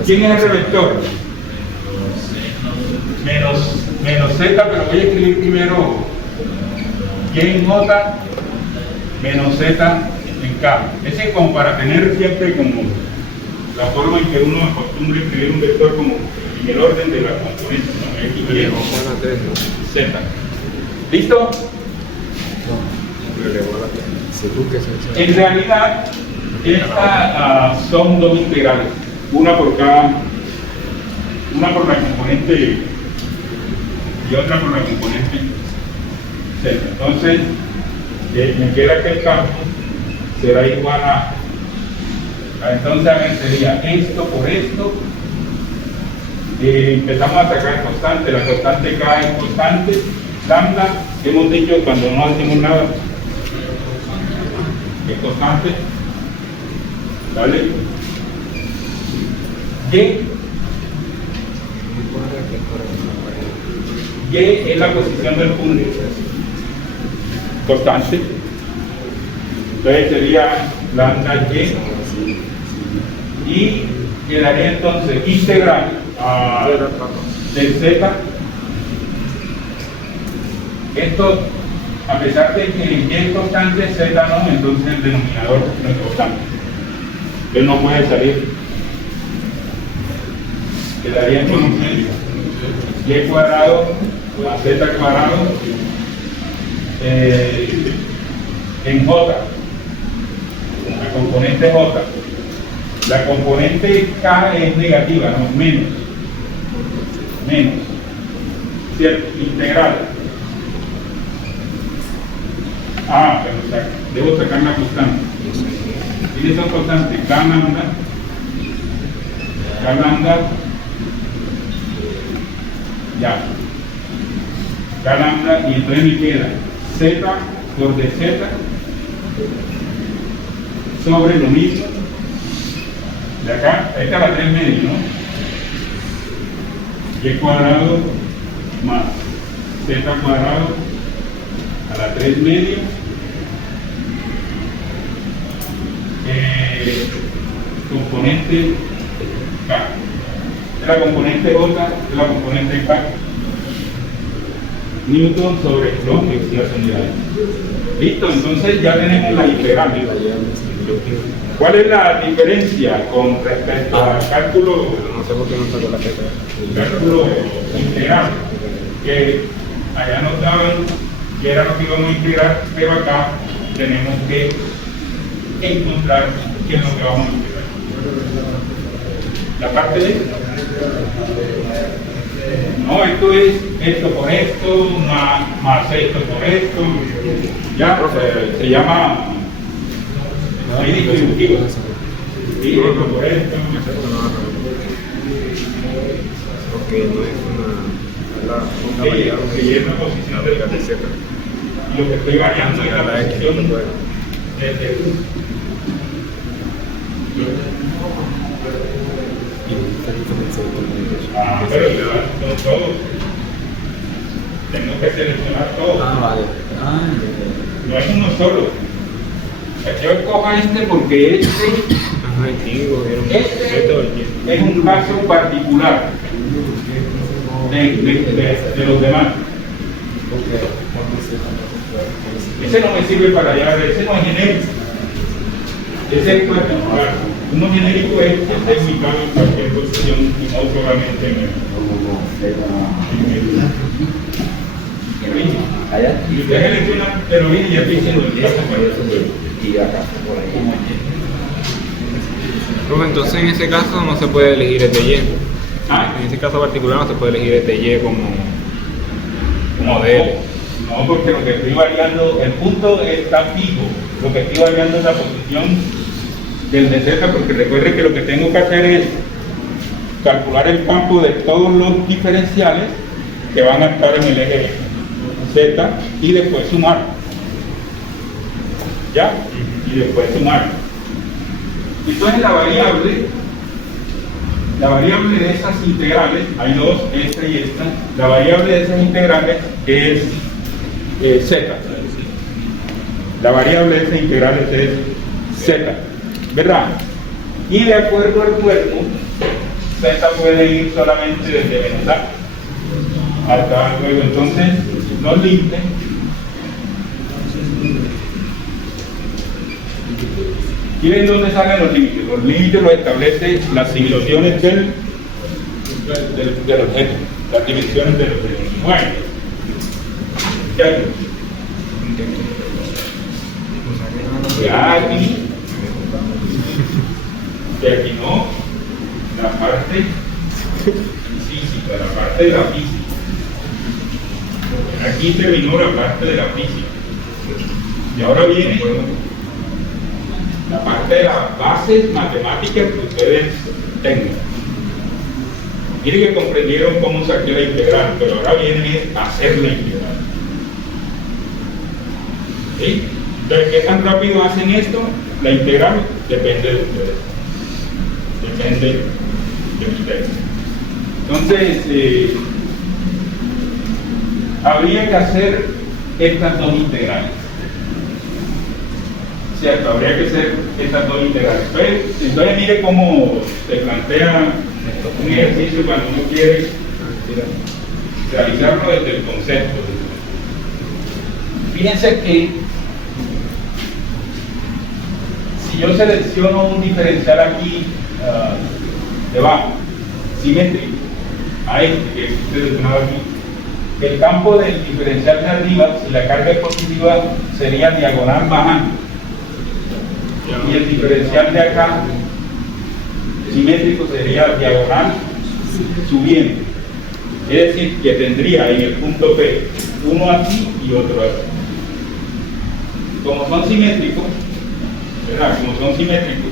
¿Quién es el revector? Menos z, pero voy a escribir primero y en j menos z en k. Ese es como para tener siempre como la forma en que uno acostumbra escribir un vector como en el orden de la componente, ¿no? X, Y, z. ¿Listo? En realidad, estas son dos integrales, una por la componente y otra por la componente z. Entonces, me queda que el campo será igual entonces, a ver, sería esto por esto. Empezamos a sacar constante, la constante K es constante, lambda, hemos dicho cuando no hacemos nada, es constante, ¿vale? Y es la posición del punto, constante, entonces sería lambda y quedaría entonces integral del z. Esto, a pesar de que y es constante, z no, entonces el denominador no es constante, él no puede salir. Quedaría entonces y cuadrado más z cuadrado en j, la componente j. La componente k es negativa, no, menos, ¿cierto? Integral. Pero debo sacar la constante. ¿Quiénes son constantes? K lambda Ya. Da lambda y entonces me queda Z por dz sobre lo mismo de acá, esta es la 3 medio, ¿no? Y cuadrado más Z cuadrado a la 3 medio componente K. Es la componente J, es la componente K. Newton sobre las unidades. Listo, entonces ya tenemos la integral. ¿Cuál es la diferencia con respecto al cálculo? No sé por qué no sacó la teta. Cálculo integral, que allá nos daban que era lo que íbamos a integrar, pero acá tenemos que encontrar qué es lo que vamos a integrar. La parte de no, esto es esto por esto, más esto por esto, ya se llama distributivo. Sí, esto por esto. Porque no es una Sí, variable porque es una posición del z. y lo que estoy variando es la posición del pero con todo. Tengo que seleccionar todo. Vale. No es uno solo. Yo escojo este porque este es un caso particular de los demás. Ese no me sirve para hallar, ese no es genérico. Ese es particular. Uno genérico es que esté ubicado en cualquier posición y no solamente en el y ustedes seleccionan, pero bien, ya estoy diciendo el caso Profe, entonces en ese caso no se puede elegir este Y. Ah, En ese caso particular no se puede elegir este Y como no, D. no, porque lo que estoy variando, el punto está fijo. Lo que estoy variando es la posición del de Z, porque recuerde que lo que tengo que hacer es calcular el campo de todos los diferenciales que van a estar en el eje Z y después sumar. ¿Ya? Y después sumar. Entonces la variable de esas integrales, hay dos, esta y esta, la variable de esas integrales es Z. La variable de esas integrales es Z, ¿verdad? Y de acuerdo al cuerpo, Z puede ir solamente desde menos A hasta luego. Entonces, los límites ¿quieren dónde salen los límites? Los límites los establece las dimensiones del objeto, las dimensiones del objeto. Bueno, ya aquí, de aquí no, la parte física, la parte de la física. Aquí terminó la parte de la física. Y ahora viene la parte de las bases matemáticas que ustedes tengan. Miren que comprendieron cómo saqué la integral, pero ahora viene a hacer la integral. ¿Sí? Entonces, ¿qué tan rápido hacen esto? La integral depende de ustedes. Depende de ustedes. Entonces, habría que hacer estas dos integrales. ¿Cierto? Habría que hacer estas dos integrales. Entonces mire cómo se plantea un ejercicio cuando uno quiere realizarlo desde el concepto. Fíjense que si yo selecciono un diferencial aquí debajo, simétrico, a este que he seleccionado aquí, el campo del diferencial de arriba, si la carga es positiva, sería diagonal bajando. Y el diferencial de acá, simétrico, sería diagonal subiendo. Es decir, que tendría en el punto P uno aquí y otro aquí. Como son simétricos, ¿verdad? Como son simétricos,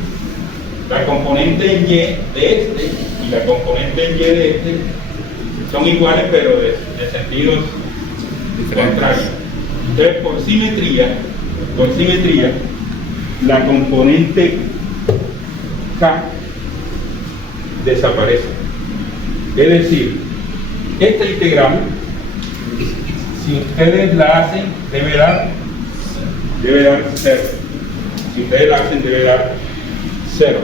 la componente en Y de este y la componente en Y de este son iguales pero de sentidos contrarios. Entonces, por simetría, la componente K desaparece. Es decir, esta integral, si ustedes la hacen, debe dar 0. Si ustedes la hacen, debe dar 0.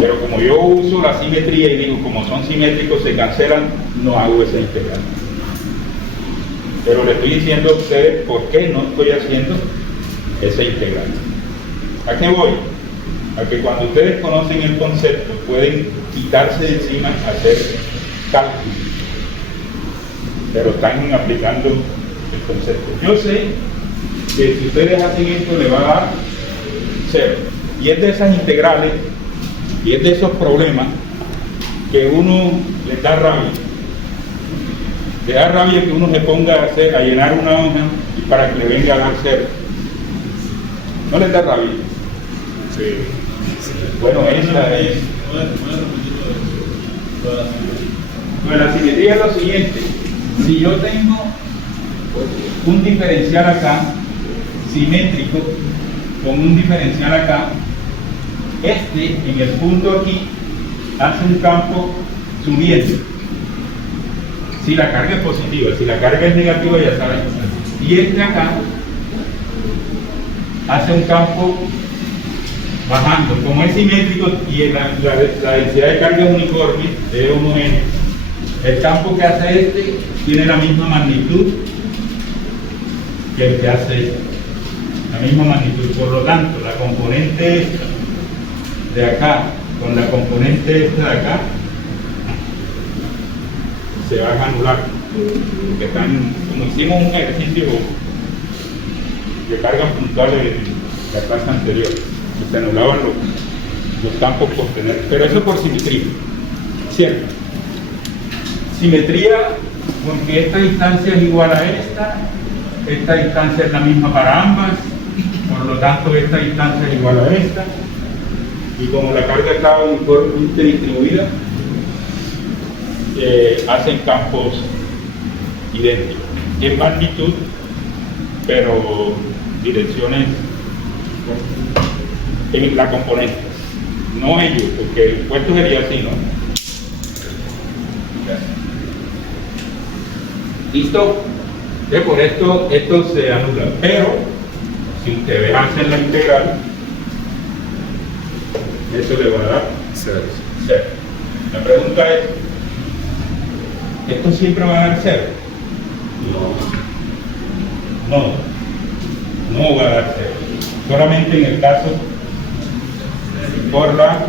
Pero como yo uso la simetría y digo, como son simétricos, se cancelan, no hago esa integral. Pero le estoy diciendo a ustedes por qué no estoy haciendo esa integral. ¿A qué voy? A que cuando ustedes conocen el concepto, pueden quitarse de encima hacer cálculos. Pero están aplicando el concepto. Yo sé que si ustedes hacen esto, le va a dar 0. Y es de esas integrales, y es de esos problemas que uno les da rabia. Le da rabia que uno se ponga a llenar una hoja y para que le venga a dar 0. ¿No les da rabia? Sí. Bueno, esa es. Pues la simetría es lo siguiente. Si yo tengo un diferencial acá, simétrico, con un diferencial acá, en el punto aquí, hace un campo subiendo. Si la carga es positiva, si la carga es negativa, ya saben. Y acá hace un campo bajando. Como es simétrico y la densidad de carga es uniforme, es homogéneo, el campo que hace tiene la misma magnitud que el que hace la misma magnitud. Por lo tanto, la componente de acá con la componente esta de acá se van a anular, porque están, como hicimos un ejercicio de carga puntual de la clase anterior, que se anulaban los campos por tener, pero eso por simetría, ¿cierto? Simetría porque esta distancia es igual a esta distancia es la misma para ambas, por lo tanto esta distancia es igual a esta, y como la carga está uniformemente distribuida, hacen campos idénticos, en magnitud, pero direcciones en la componente, no ellos, porque el puesto sería así, ¿no? ¿Listo? Por esto se anula, pero si ustedes hacen la integral, eso le va a dar 0. La pregunta es, ¿esto siempre va a dar 0? No va a dar 0. Solamente en el caso por la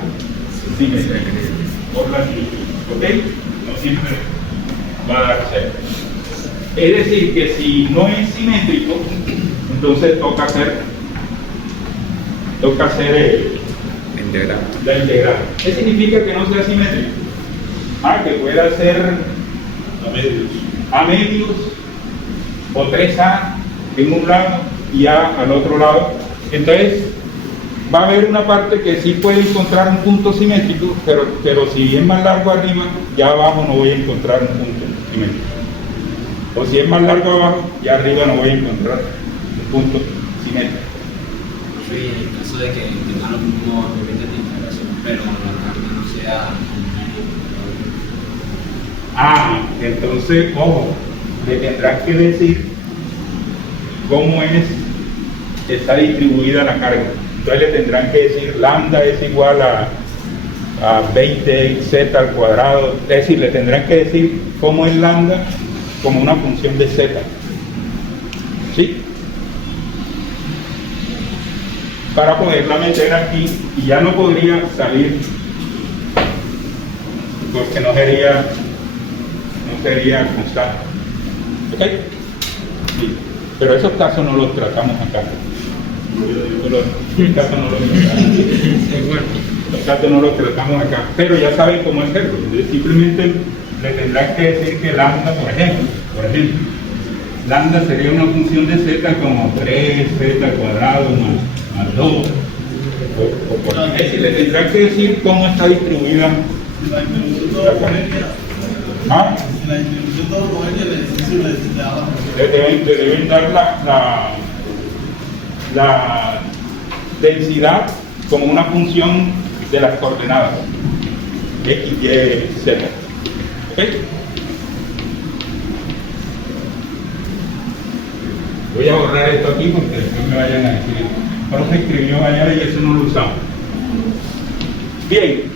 simetría. ¿Ok? No siempre va a dar 0. Es decir, que si no es simétrico, entonces toca hacer la integral. ¿Qué significa que no sea simétrico? Que pueda ser a medios o 3A en un lado y A al otro lado. Entonces va a haber una parte que sí puede encontrar un punto simétrico, pero si es más largo arriba, ya abajo no voy a encontrar un punto simétrico. O si es más largo abajo, ya arriba no voy a encontrar un punto simétrico. Sí, en el caso de que tengan los mismos elementos de integración, pero la carga no sea homogénea. Entonces, ojo, le tendrás que decir cómo está distribuida la carga. Entonces le tendrán que decir lambda es igual a 20z al cuadrado. Es decir, le tendrán que decir cómo es lambda como una función de z. ¿Sí? Para poderla meter aquí, y ya no podría salir porque no sería constante. ¿Ok? Sí. Pero esos casos no los tratamos acá. Los casos no los tratamos acá. Pero ya saben cómo hacerlo. Simplemente le tendrán que decir que lambda, por ejemplo, lambda sería una función de z como 3z al cuadrado más 2. Es decir, le tendrán que decir cómo está distribuida La distribución de homogeneidad. ¿Ah? La distribución de homogeneidad del ejercicio necesitaba. Deben dar la densidad como una función de las coordenadas X, Y, Z. ¿Ok? Voy a borrar esto aquí porque después me vayan a decir, pero se escribió allá y eso no lo usamos. Bien.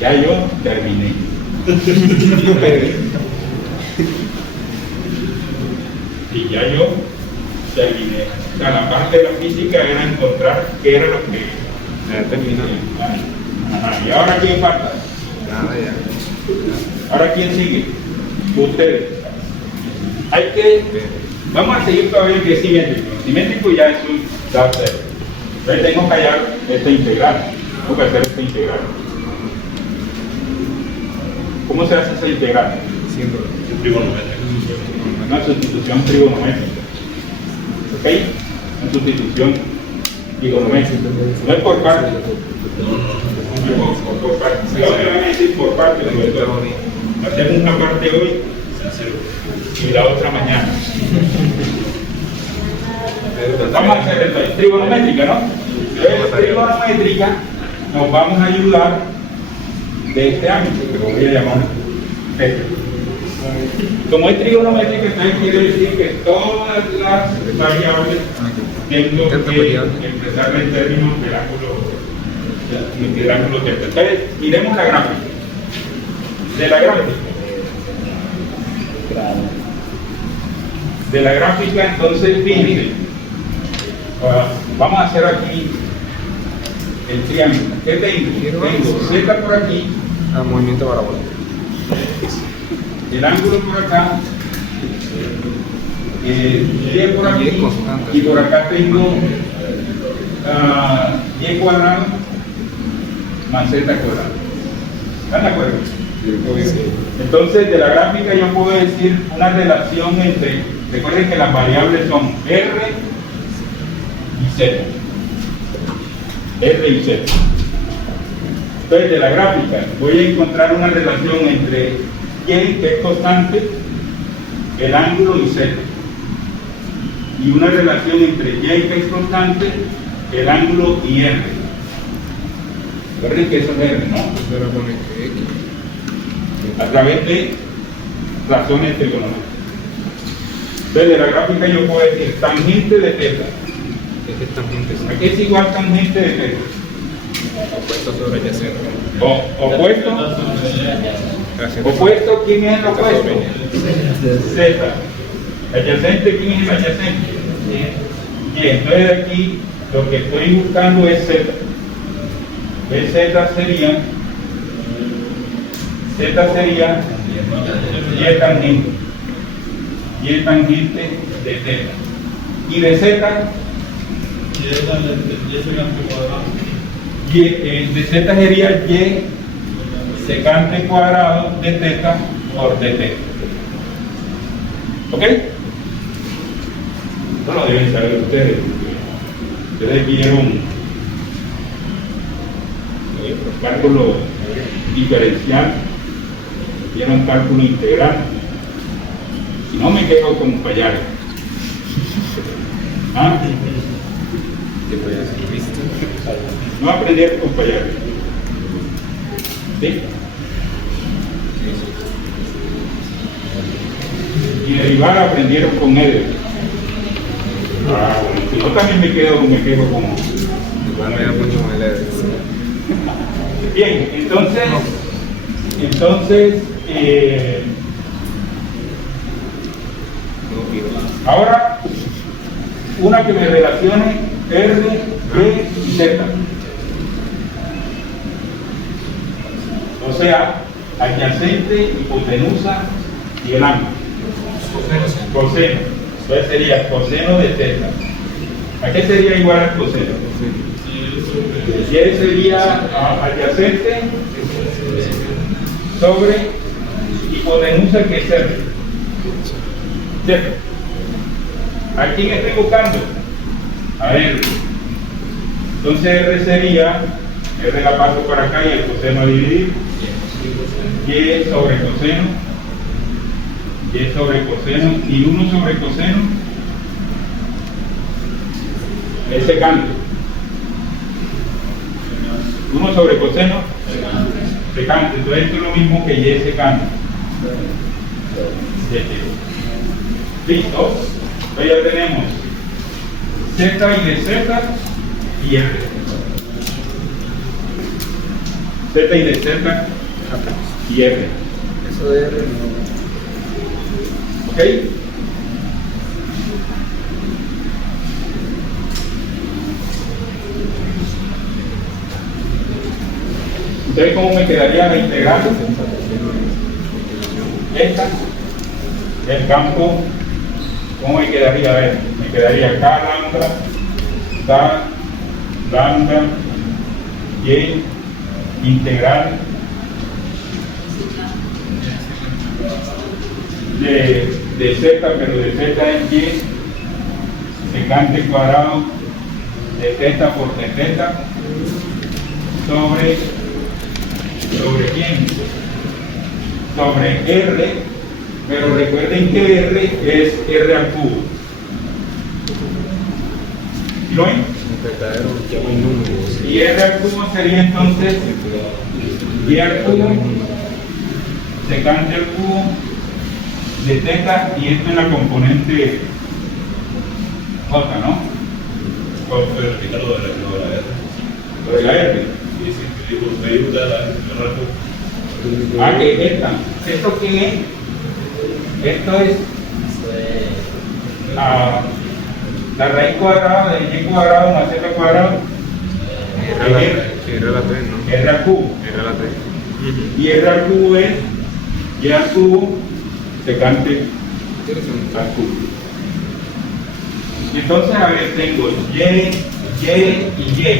Ya yo terminé. Y ya yo terminé. O sea, la parte de la física era encontrar qué era lo que terminé. Ajá. ¿Y ahora quién falta? Nada, ya. ¿Ahora quién sigue? Ustedes. Hay que... Vamos a seguir todavía que es simétrico. Simétrico ya es un dado cero. Entonces tengo que hallar esta integral. Tengo que hacer esta integral. ¿Cómo se hace esa integral? Trigonométrico. Una sustitución trigonométrica. ¿Ok? Una sustitución trigonométrica. No es por parte. Por parte. No me van a decir por parte. Hacemos una parte hoy y la otra mañana. Vamos a hacer esto. Trigonométrica, ¿no? Trigonométrica nos vamos a ayudar de este ámbito que lo voy a llamar este. Como es trigonométrica, entonces quiere decir que todas las variables tengo que empezar en términos del ángulo delta. Entonces, miremos la gráfica. De la gráfica, entonces, fíjense. Vamos a hacer aquí el triángulo. ¿Qué tengo? Tengo Z por aquí. Movimiento parabólico. El ángulo por acá, Y por aquí, y por acá tengo Y cuadrado más Z cuadrado. ¿Están de acuerdo? Entonces, de la gráfica yo puedo decir una relación entre, recuerden que las variables son R y Z. R y Z. Entonces, de la gráfica voy a encontrar una relación entre Y, que es constante, el ángulo y Z. Y una relación entre Y, que es constante, el ángulo y R. Recuerden que eso es R, ¿no? A través de razones trigonométricas. Entonces, de la gráfica yo puedo decir tangente de θ. ¿A qué es igual tangente de θ? Opuesto sobre adyacente. Opuesto. Opuesto, ¿quién es el opuesto? Z. Adyacente, ¿quién es el adyacente? Bien, entonces aquí lo que estoy buscando es Z. El Z sería Y tangente. Y tangente de θ. Y de Z, de Z sería Y secante cuadrado de θ por dt. ¿Ok? No lo deben saber ustedes. Ustedes vieron cálculo diferencial, vieron cálculo integral. Si no me quedo como Pallares. ¿Ah? No aprender con Pallares. ¿Sí? Y derivar aprendieron con Eder. Bueno, si yo también me quedo como bien, entonces ahora una que me relacione R, B y Z. O sea, adyacente, hipotenusa y el ángulo. Coseno. Entonces sería coseno de θ. ¿A qué sería igual al coseno? Y sería adyacente sobre hipotenusa, que es R. ¿Cierto? ¿A quién estoy buscando? A ver, Entonces R sería, R la paso para acá y el coseno a dividir, y sobre coseno, y sobre coseno, y 1 sobre coseno es secante. 1 sobre coseno secante, entonces esto es lo mismo que y secante. Listo, entonces ya tenemos z y de z y r. Z y de z y r. Eso de R no. ¿Ok? Entonces, ¿cómo me quedaría la integral? Esta, el campo, ¿cómo me quedaría? A ver, me quedaría K lambda, y integral de z, pero de z es y secante cuadrado de z por de z sobre quién, sobre r, pero recuerden que r es r al cubo. ¿Sí lo ven? Y r al cubo sería entonces y al cubo secante al cubo de θ, y esto es la componente J, ¿no? Pero explica lo de la R. Lo de la R. Sí, sí, dijo, me dijo ya la R. Ah, que esta. ¿Esto qué es? Esto es la raíz cuadrada de y cuadrado más z cuadrado. R a la 3, ¿no? R al cubo. R a la 3. Y R al cubo es y al cubo secante al cubo. Entonces, a ver, tengo y, y.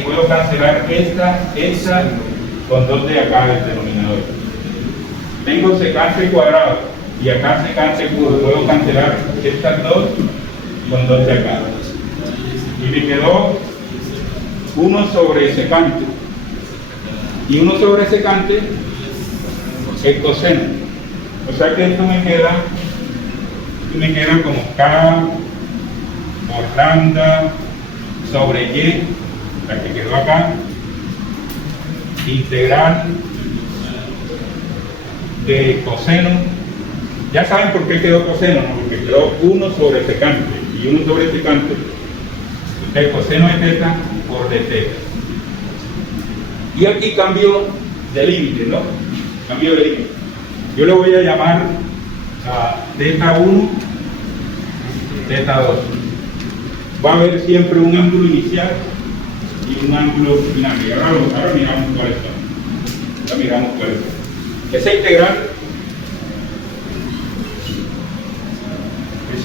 Puedo cancelar esta con 2 de acá del denominador. Tengo secante cuadrado y acá secante cubo. Puedo cancelar estas 2 con 2 de acá. Y me quedó 1 sobre secante. Y 1 sobre secante es coseno. O sea que esto me queda como K por lambda sobre y, la que quedó acá, integral de coseno. Ya saben por qué quedó coseno, ¿no? Porque quedó 1 sobre secante, y 1 sobre secante, el coseno de θ por de θ. Y aquí cambio de límite, ¿no? Cambio de límite. Yo le voy a llamar a θ1, θ2. Va a haber siempre un ángulo inicial y un ángulo final. Y ahora miramos cuál es. Ahora miramos cuál es. Esa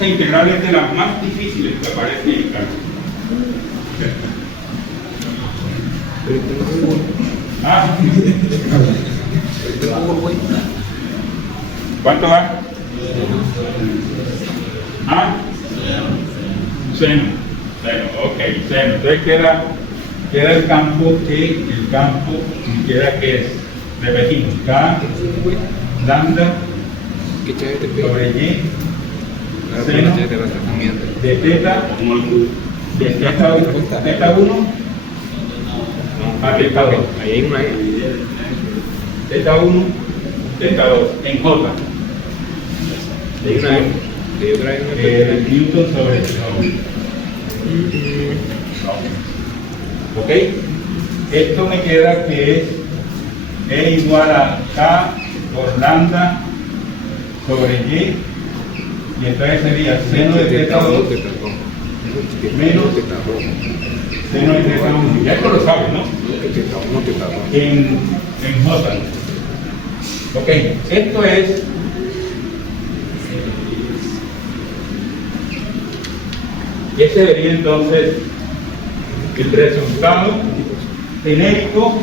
integral es de las más difíciles que aparecen en el cálculo. Ah. ¿Cuánto va? ¿Ah? Seno. Seno, ok, seno. Entonces queda el campo queda que es, repetimos, K lambda sobre y seno de θ, de θ1 a θ2. Ahí hay una θ1, θ2 en J. Hay una y otra vez Newton sobre ok, esto me queda que es E igual a K por lambda sobre y entonces sería seno de θ2 menos seno de θ1. Ya esto lo sabes, ¿no? En J. Ok, esto es ese sería entonces el resultado genérico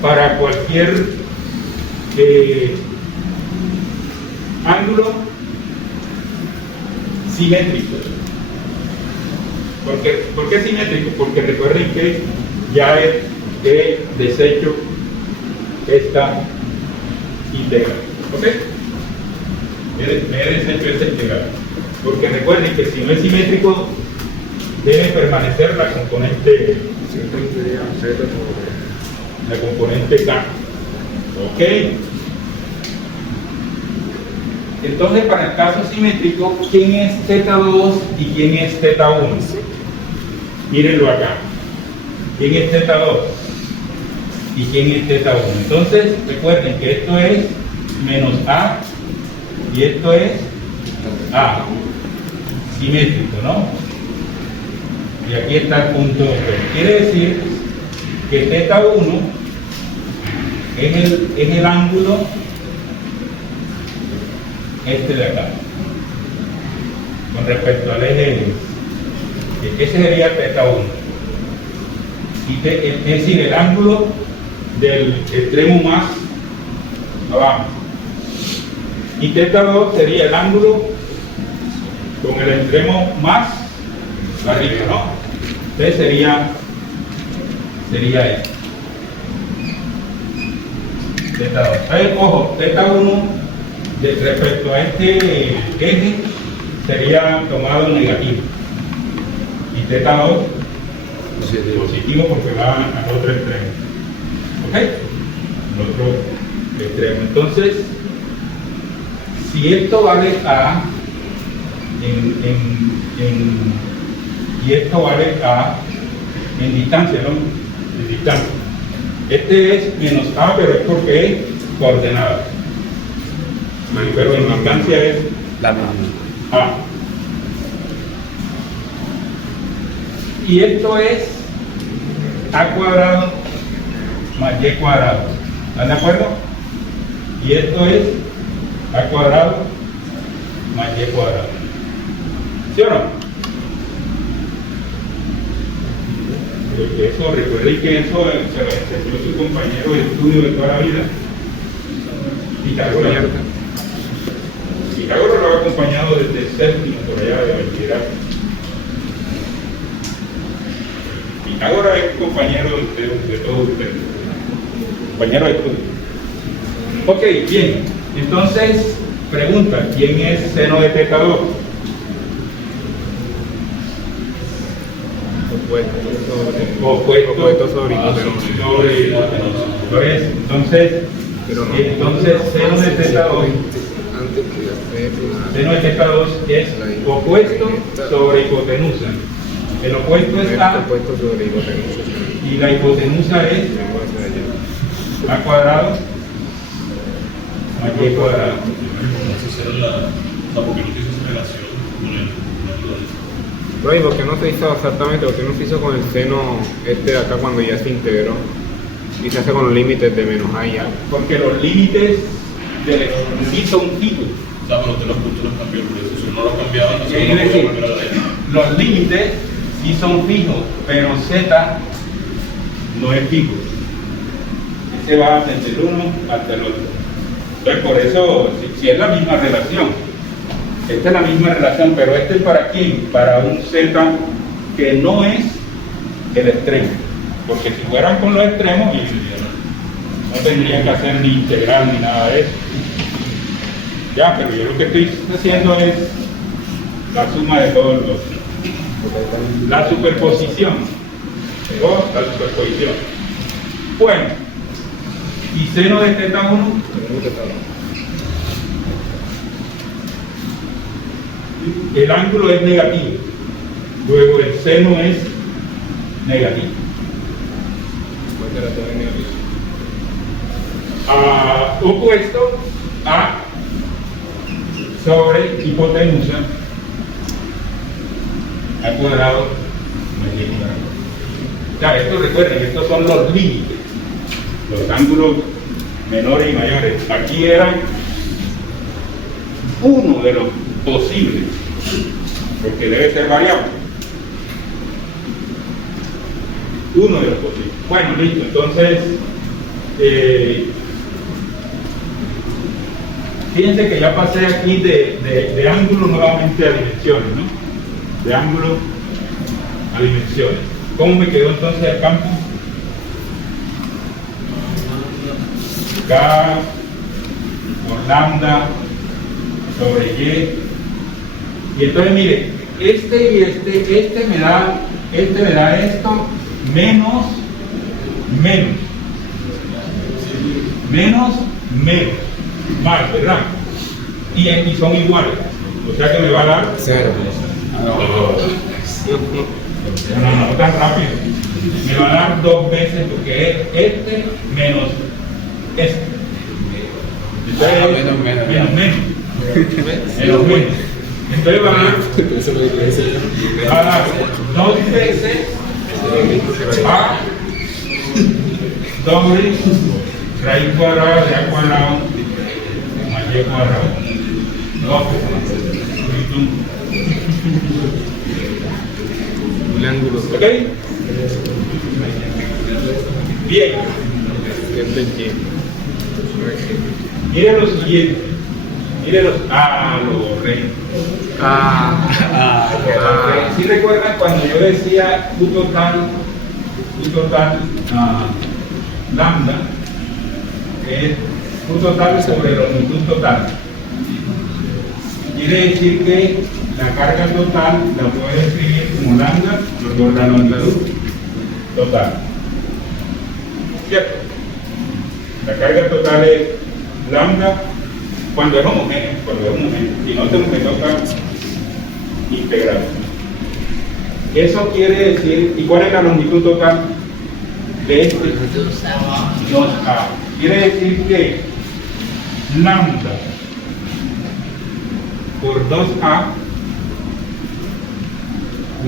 para cualquier ángulo simétrico. ¿Por qué simétrico? Porque recuerden que ya he deshecho esta integral. ¿Ok? Me he deshecho esta integral. Porque recuerden que si no es simétrico, debe permanecer la componente K. ¿Ok? Entonces, para el caso simétrico, ¿quién es θ2 y quién es θ1? Mírenlo acá. ¿Quién es θ2 y quién es θ1? Entonces, recuerden que esto es menos A y esto es A. Simétrico, ¿no? Y aquí está el punto B. Quiere decir que θ1 es el ángulo este de acá, con respecto al eje. Ese sería θ1. Es decir, el ángulo del extremo más abajo. Y θ2 sería el ángulo con el extremo más arriba, ¿no? Entonces sería este. θ2. Entonces, ojo, θ1 respecto a este eje sería tomado negativo. Y θ2 positivo porque va al otro extremo. ¿Ok? Al otro extremo. Entonces, si esto vale A y esto vale A en distancia, ¿no? En distancia. Este es menos A, pero es porque es coordenada. Pero en distancia es La misma. A. Y esto es A cuadrado más Y cuadrado. ¿Están de acuerdo? Y esto es A cuadrado más Y cuadrado. ¿Sí o no? Porque eso, recuerden que eso se lo enseñó su compañero de estudio de toda la vida. Pitágoras. Pitágoras lo ha acompañado desde el séptimo por allá de bachillerato. Pitágoras es compañero de todos ustedes. Compañero de estudio. Ok, bien. Entonces, pregunta, ¿quién es seno de θ2? Opuesto sobre hipotenusa. Entonces, seno de θ2 es opuesto sobre hipotenusa. El opuesto es A y la hipotenusa es A cuadrado más Y cuadrado. Entonces era porque no hizo esa relación con el No, ¿y por qué no se hizo exactamente? ¿Por qué no se hizo con el seno este de acá cuando ya se integró? Y se hace con los límites de menos A y A. Porque los límites sí son fijos. O sea, pero usted los puntos los cambió por eso. Si no los cambiaba, entonces Es no podía decir, volver a la ley. los límites sí son fijos, pero Z no es fijo. Ese va desde el uno hasta el otro. Entonces, por eso, si es la misma relación, esta es la misma relación, pero este es para quién? Para un Z que no es el extremo. Porque si fueran con los extremos, no tendrían que hacer ni integral ni nada de eso. Ya, pero yo lo que estoy haciendo es la suma de todos los. La superposición. ¿No? La superposición. Bueno, y seno de θ1. El ángulo es negativo. Luego el seno es negativo. Opuesto a sobre hipotenusa A cuadrado más Y cuadrado. Ya, esto recuerden, estos son los límites, los ángulos menores y mayores. Aquí eran uno de los posibles, porque debe ser variable. Uno de los posibles. Bueno, listo, entonces fíjense que ya pasé aquí de ángulo nuevamente a dimensiones, ¿no? De ángulo a dimensiones. ¿Cómo me quedó entonces el campo? K por lambda sobre Y. Y entonces mire, este y este me da esto menos más, ¿verdad? Y son iguales. O sea que me va a dar Cero. no tan rápido. Me va a dar 2 veces lo que es este menos este. Entonces, menos. Entonces va a dar 2 veces a doble raíz cuadrada de a cuadrado más y cuadrado. Un ángulo. ¿Ok? Bien. Este es Y. Miren lo siguiente. Miren los. Los reyes. ¿Sí recuerdan cuando yo decía Q total lambda es Q total sobre longitud total? Quiere decir que la carga total la puedo escribir como lambda por la longitud total. ¿Cierto? La carga total es lambda cuando es homogéneo, si no me toca integrar. Eso quiere decir, ¿y cuál es la longitud total de este? 2A. Quiere decir que lambda por 2A,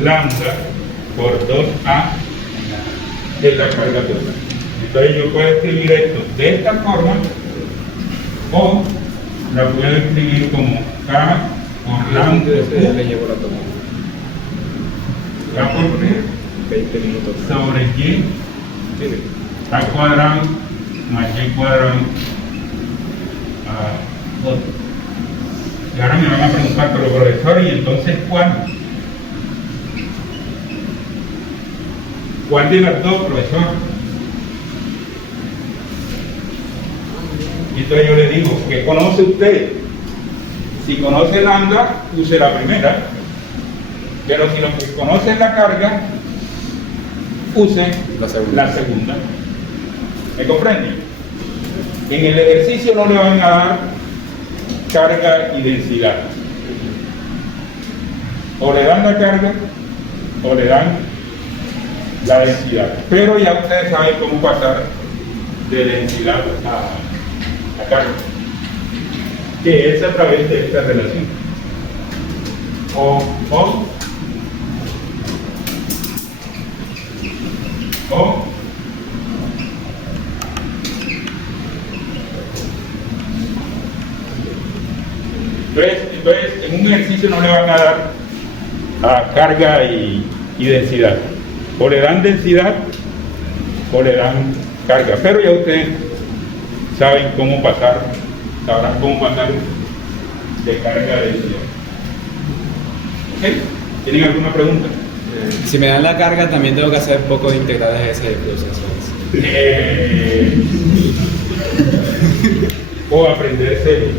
lambda por 2A es la carga total. Entonces yo puedo escribir esto de esta forma o la puedo escribir como K por lambda Le llevo la toma. K por 20 minutos. sobre Y Sí. A cuadrado más Y cuadrado a 2. Y ahora me van a preguntar, pero profesor, ¿y entonces cuál? ¿Cuál de las dos, profesor? Y entonces yo le digo, ¿qué conoce usted? Si conoce lambda, use la primera. Pero si lo que conoce es la carga, use la segunda. ¿Me comprende? En el ejercicio no le van a dar carga y densidad. O le dan la carga o le dan la densidad. Pero ya ustedes saben cómo pasar de densidad a carga, que es a través de esta relación. O entonces, en un ejercicio no le van a dar a carga y densidad. O le dan densidad o le dan carga. Pero ya ustedes saben cómo pasar, sabrán cómo pasar de carga a densidad. ¿Ok? ¿Tienen alguna pregunta? Si me dan la carga, también tengo que hacer poco de integrales de ese proceso. O aprenderse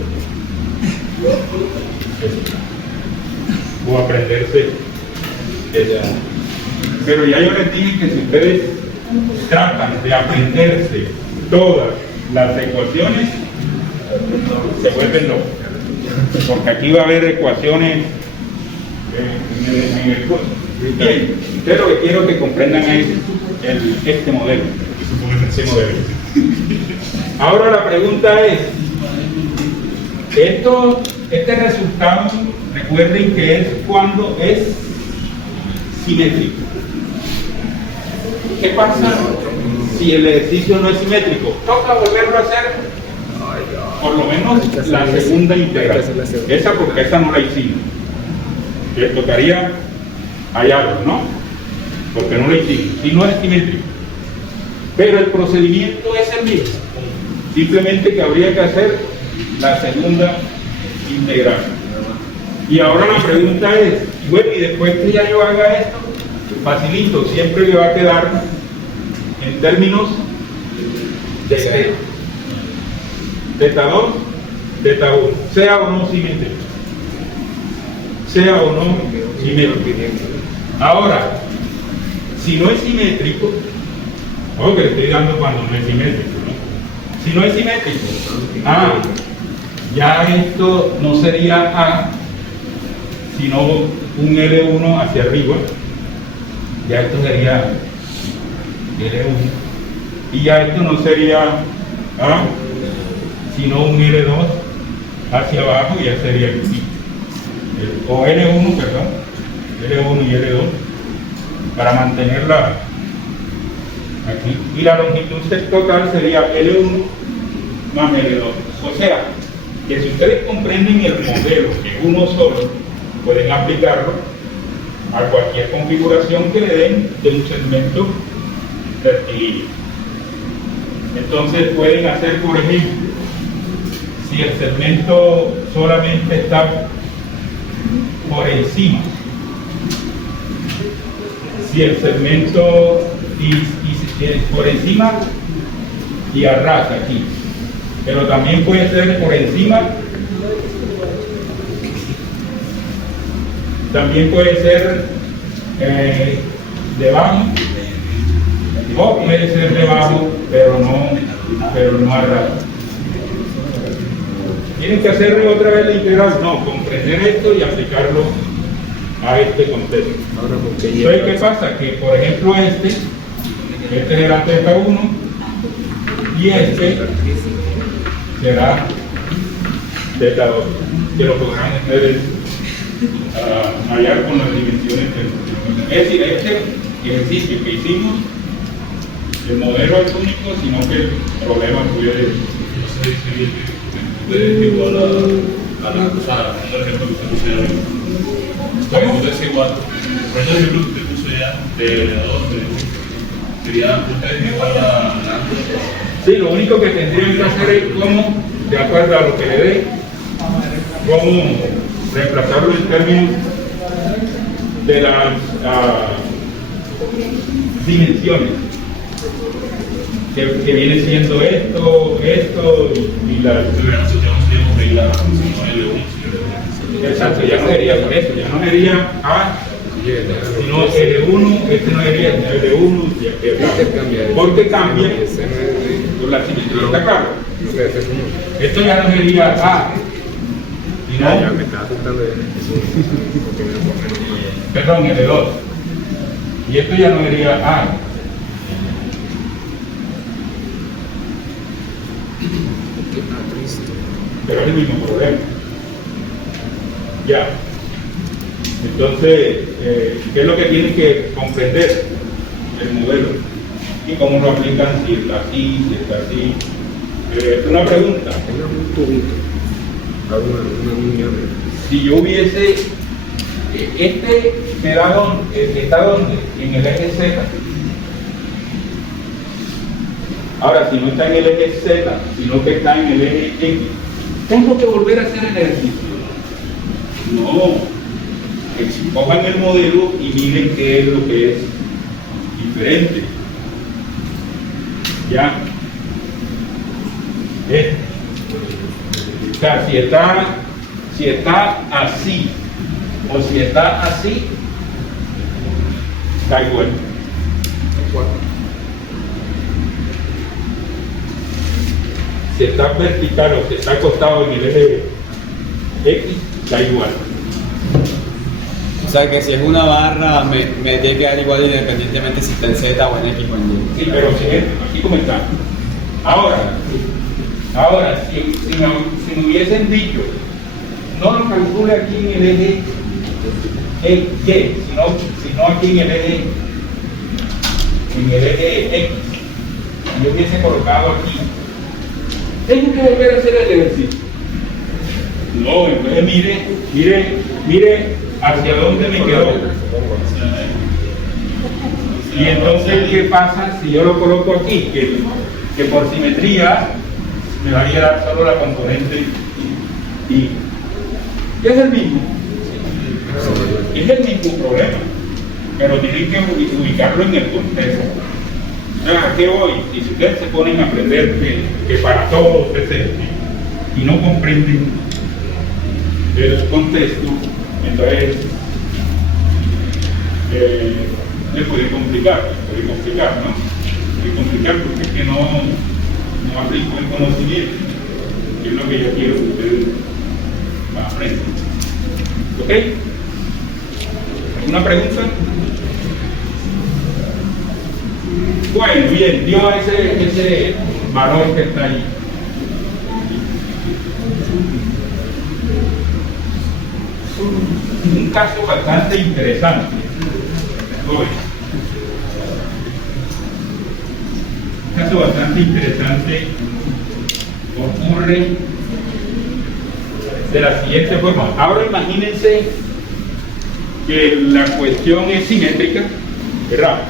eso. Pero ya yo les dije que si ustedes tratan de aprenderse todas las ecuaciones, se vuelven locos, porque aquí va a haber ecuaciones en el curso. Bien, ustedes lo que quiero que comprendan es este modelo. Ahora la pregunta es, este resultado, recuerden que es cuando es simétrico. ¿Qué pasa si el ejercicio no es simétrico? Toca volverlo a hacer, por lo menos la segunda integral. Esa porque esa no la hicimos. Le tocaría hallarlo, ¿no? Porque no lo hicimos. Si no es simétrico. Pero el procedimiento es el mismo. Simplemente que habría que hacer la segunda integral. Y ahora la pregunta es, bueno, y después que ya yo haga esto, facilito, siempre le va a quedar en términos de θ. Θ2, θ1, sea o no simétrico. Sea o no simétrico. Ahora, si no es simétrico, ojo que le estoy dando cuando no es simétrico, ¿no? Si no es simétrico, ya esto no sería A, sino un L1 hacia arriba, ya esto sería L1, y ya esto no sería A, sino un L2 hacia abajo, ya sería aquí, o L1, perdón, L1 y L2, para mantenerla aquí, y la longitud total sería L1 más L2, o sea, que si ustedes comprenden el modelo que uno solo, pueden aplicarlo a cualquier configuración que le den de un segmento rectilíneo. Entonces pueden hacer, por ejemplo, si el segmento solamente está por encima, si el segmento por encima y a ras aquí, pero también puede ser por encima, también puede ser debajo, o puede ser debajo, pero no a ras. Tienen que hacerle otra vez la integral, no, comprender esto y aplicarlo a este contexto. Entonces, ¿qué pasa? Que por ejemplo este será θ1 y este será θ2, que lo podrán ustedes hallar con las dimensiones del... Es decir, este ejercicio que hicimos, el modelo es único, sino que el problema puede... Es igual a la cosa, por ejemplo, que usted puso ya mismo. Usted es igual. Por eso el ejemplo que usted puso ya de 2, sería usted es igual a... Sí, lo único que tendrían que hacer es cómo, de acuerdo a lo que le dé, cómo reemplazarlo en términos de las dimensiones. Que viene siendo esto y las... Exacto, ya no sería por eso, ya no sería A, sino L1, este no sería L1, porque cambia por la simetría de acá. Esto ya no sería A, sino, perdón, L2, y esto ya no sería A. Pero es el mismo problema. Ya. Entonces, ¿qué es lo que tienen que comprender el modelo? Y cómo lo aplican, si está así, si está así. Una pregunta. Si yo hubiese... Este me da ¿está dónde? En el eje Z. Ahora, si no está en el eje Z, sino que está en el eje X, tengo que volver a hacer el ejercicio. No, cojan el modelo y miren qué es lo que es diferente. Ya. O sea, si está así o si está así, da igual. Si está vertical o si está acostado en el eje X, da igual. O sea que si es una barra, me tiene que dar igual independientemente si está en Z o en X o en Y. Sí, pero así como está. Ahora, si me hubiesen dicho, no lo calcule aquí en el eje Y, sino aquí en el eje X, yo hubiese colocado aquí, tengo que volver a hacer el ejercicio. No, entonces mire hacia dónde me quedó. Y entonces, ¿qué pasa si yo lo coloco aquí? Que por simetría me va a quedar solo la componente Y. Es el mismo. Es el mismo problema. pero tienen que ubicarlo en el contexto. ¿A qué voy? Y si ustedes se ponen a aprender que para todos es esto, y no comprenden el contexto, entonces les puede complicar, ¿no? Puede complicar porque es que no aplico el conocimiento, que es lo que yo quiero que ustedes aprendan. ¿Ok? ¿Alguna pregunta? Bueno, bien, dio ese valor que está ahí. Un caso bastante interesante. Un caso bastante interesante ocurre de la siguiente forma. Ahora imagínense que la cuestión es simétrica, ¿verdad?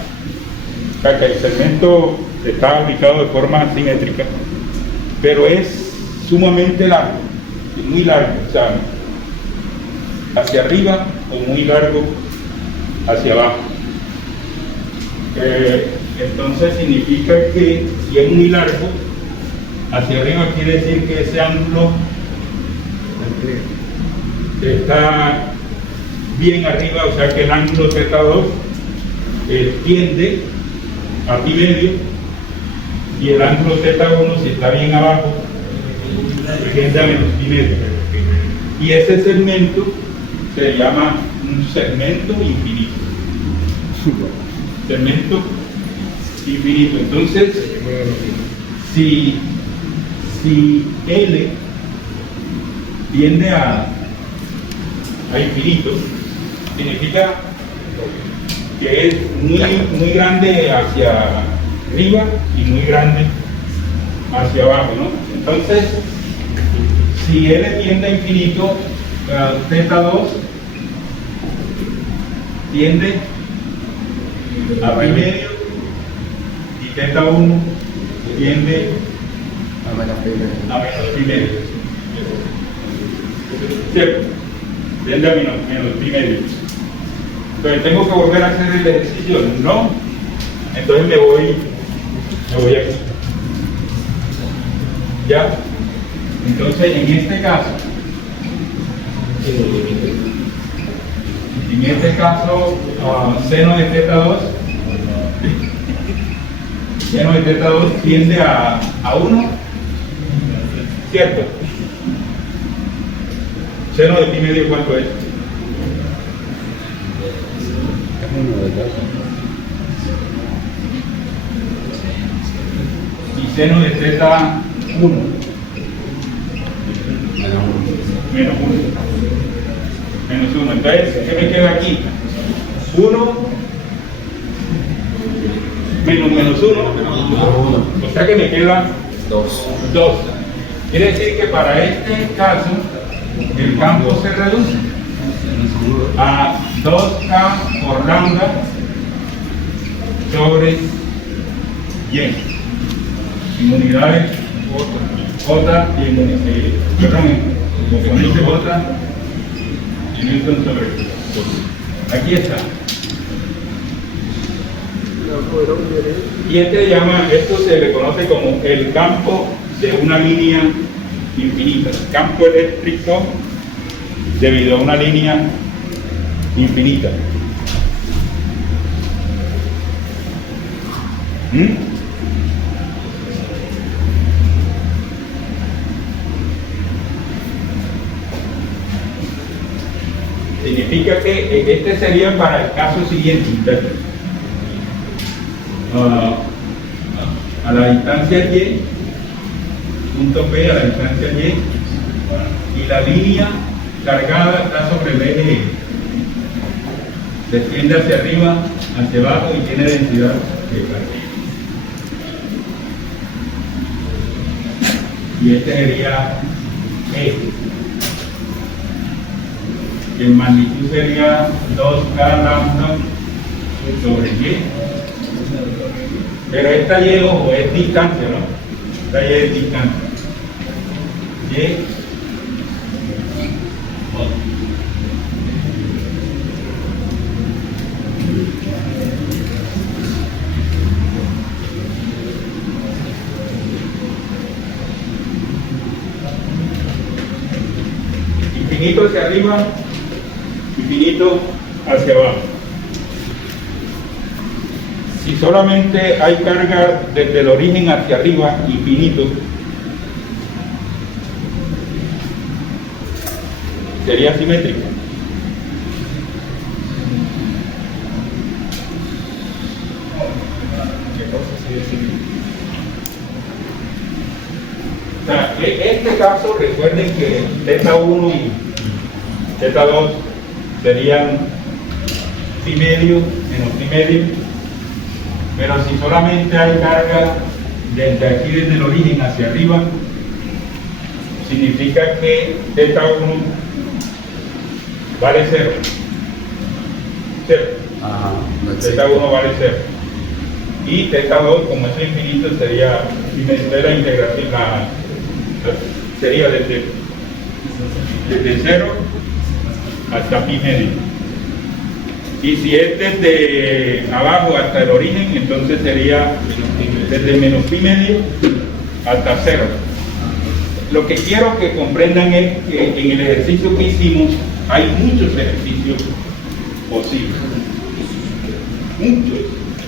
O sea, que el segmento está ubicado de forma simétrica, pero es sumamente largo, muy largo, o sea, hacia arriba o muy largo hacia abajo. Entonces significa que si es muy largo hacia arriba, quiere decir que ese ángulo está bien arriba, o sea que el ángulo θ2 tiende a pi medio, y el ángulo θ1, si está bien abajo, tiende a menos pi medio. Y ese segmento se llama un segmento infinito. Segmento infinito. Entonces, si L tiende a infinito, significa que es muy grande hacia arriba y muy grande hacia abajo, ¿no? Entonces, si L tiende a infinito, θ2 tiende a pi medio y θ1 tiende a menos pi medio. ¿Cierto? Tiende a menos pi medio. Entonces tengo que volver a hacer el ejercicio, ¿no? Entonces me voy aquí. ¿Ya? Entonces en este caso, seno de θ2 tiende a 1, ¿cierto? Seno de pi medio, ¿cuánto es? Y seno de θ1 menos 1. Entonces, ¿qué me queda aquí? 1 menos 1. O sea que me queda 2. Quiere decir que para este caso el campo se reduce a 2K por lambda sobre Y en unidades J y en componente J y Newton sobre aquí está. Y esto se le conoce como el campo de una línea infinita, campo eléctrico debido a una línea infinita. Significa que este sería para el caso siguiente. A la distancia y, punto P a la distancia y la línea cargada está sobre el eje, desciende hacia arriba, hacia abajo y tiene densidad de carga. Y este sería E. Y en magnitud sería 2K lambda sobre Y. Pero esta Y, ojo, es distancia, ¿no? Esta Y es distancia. Y infinito hacia arriba, infinito hacia abajo. Si solamente hay carga desde el origen hacia arriba, infinito, sería simétrico. O sea, en este caso recuerden que θ1 y θ2 serían pi medio menos pi medio, pero si solamente hay carga desde aquí, desde el origen hacia arriba, significa que θ1 vale 0. Ajá. θ1 vale 0. Y θ2, como es infinito, sería la integración, sería desde 0 hasta pi medio. Y si es desde abajo hasta el origen, entonces sería desde menos pi medio hasta 0. Lo que quiero que comprendan es que en el ejercicio que hicimos hay muchos ejercicios posibles. Muchos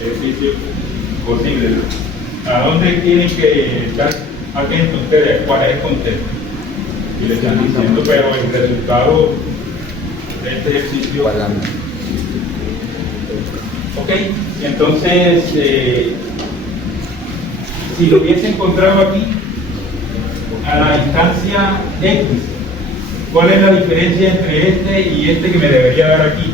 ejercicios posibles. ¿A dónde tienen que estar atentos ustedes? ¿Cuál es el contexto? Y les están diciendo, pero el resultado de este ejercicio. Ok, entonces, si lo hubiese encontrado aquí, a la instancia X, ¿cuál es la diferencia entre este y este que me debería dar aquí?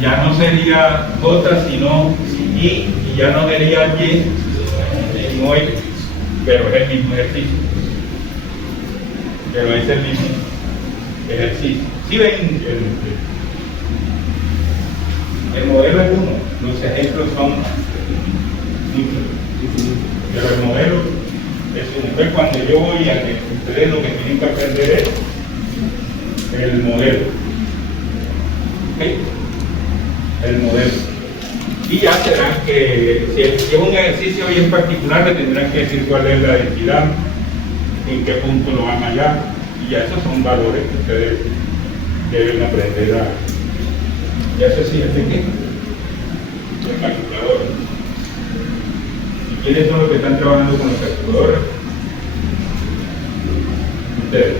Ya no sería J sino I, y ya no sería Y sino X, pero es el mismo ejercicio. Pero es el mismo ejercicio. Si ven, el modelo es uno, los ejemplos son muchos, pero el modelo es uno. Entonces, cuando yo voy a que ustedes lo que tienen que aprender es el modelo. ¿Ok? El modelo. Y ya serán que, si es un ejercicio bien particular, le tendrán que decir cuál es la densidad, en qué punto lo van a hallar, y ya esos son valores que ustedes deben aprender a. Ya eso sí es de qué, de calculadora. ¿Y quiénes son los que están trabajando con los calculadores? Ustedes,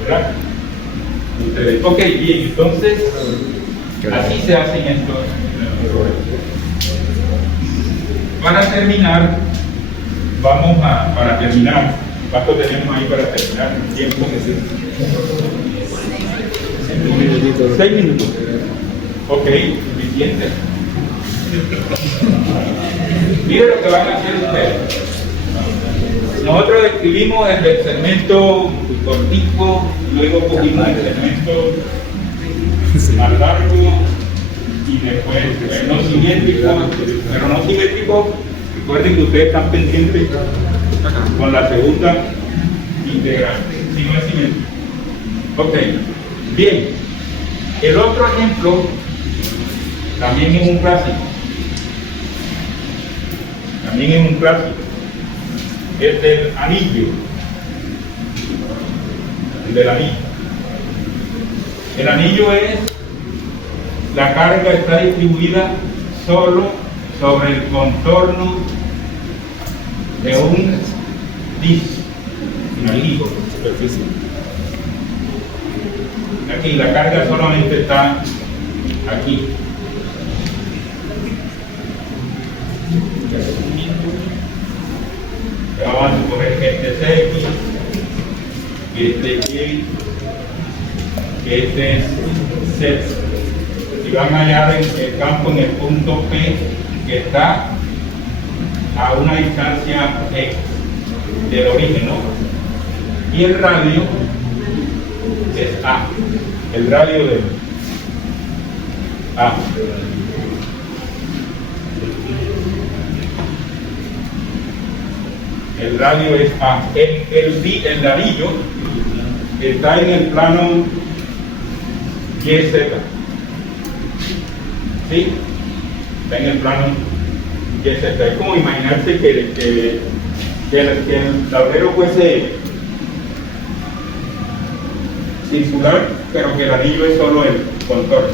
¿verdad? Ustedes. Ok, bien, entonces así se hacen estos errores. Para terminar, para terminar, ¿cuánto tenemos ahí para terminar? ¿Tiempo? 6 minutos. Ok, suficiente. Miren lo que van a hacer ustedes. Nosotros escribimos el segmento cortico, luego cogimos el segmento más largo y después el no simétrico, pero no simétrico. Recuerden que ustedes están pendientes con la segunda integral, si no es simétrico. Ok, bien. El otro ejemplo también es un clásico. También es un clásico. Es del anillo. El del anillo. El anillo es, la carga está distribuida solo sobre el contorno de un disco, un anillo, superficie. Aquí la carga solamente está aquí. Vamos a suponer que este es X, que este es Y, que este es Z. Y van a hallar el campo en el punto P, que está a una distancia X del origen, ¿no? Y el radio es A, el radio de A. El radio es A. El anillo está en el plano YZ. ¿Sí? Está en el plano YZ. Es como imaginarse que que el tablero fuese circular, pero que el anillo es solo el contorno.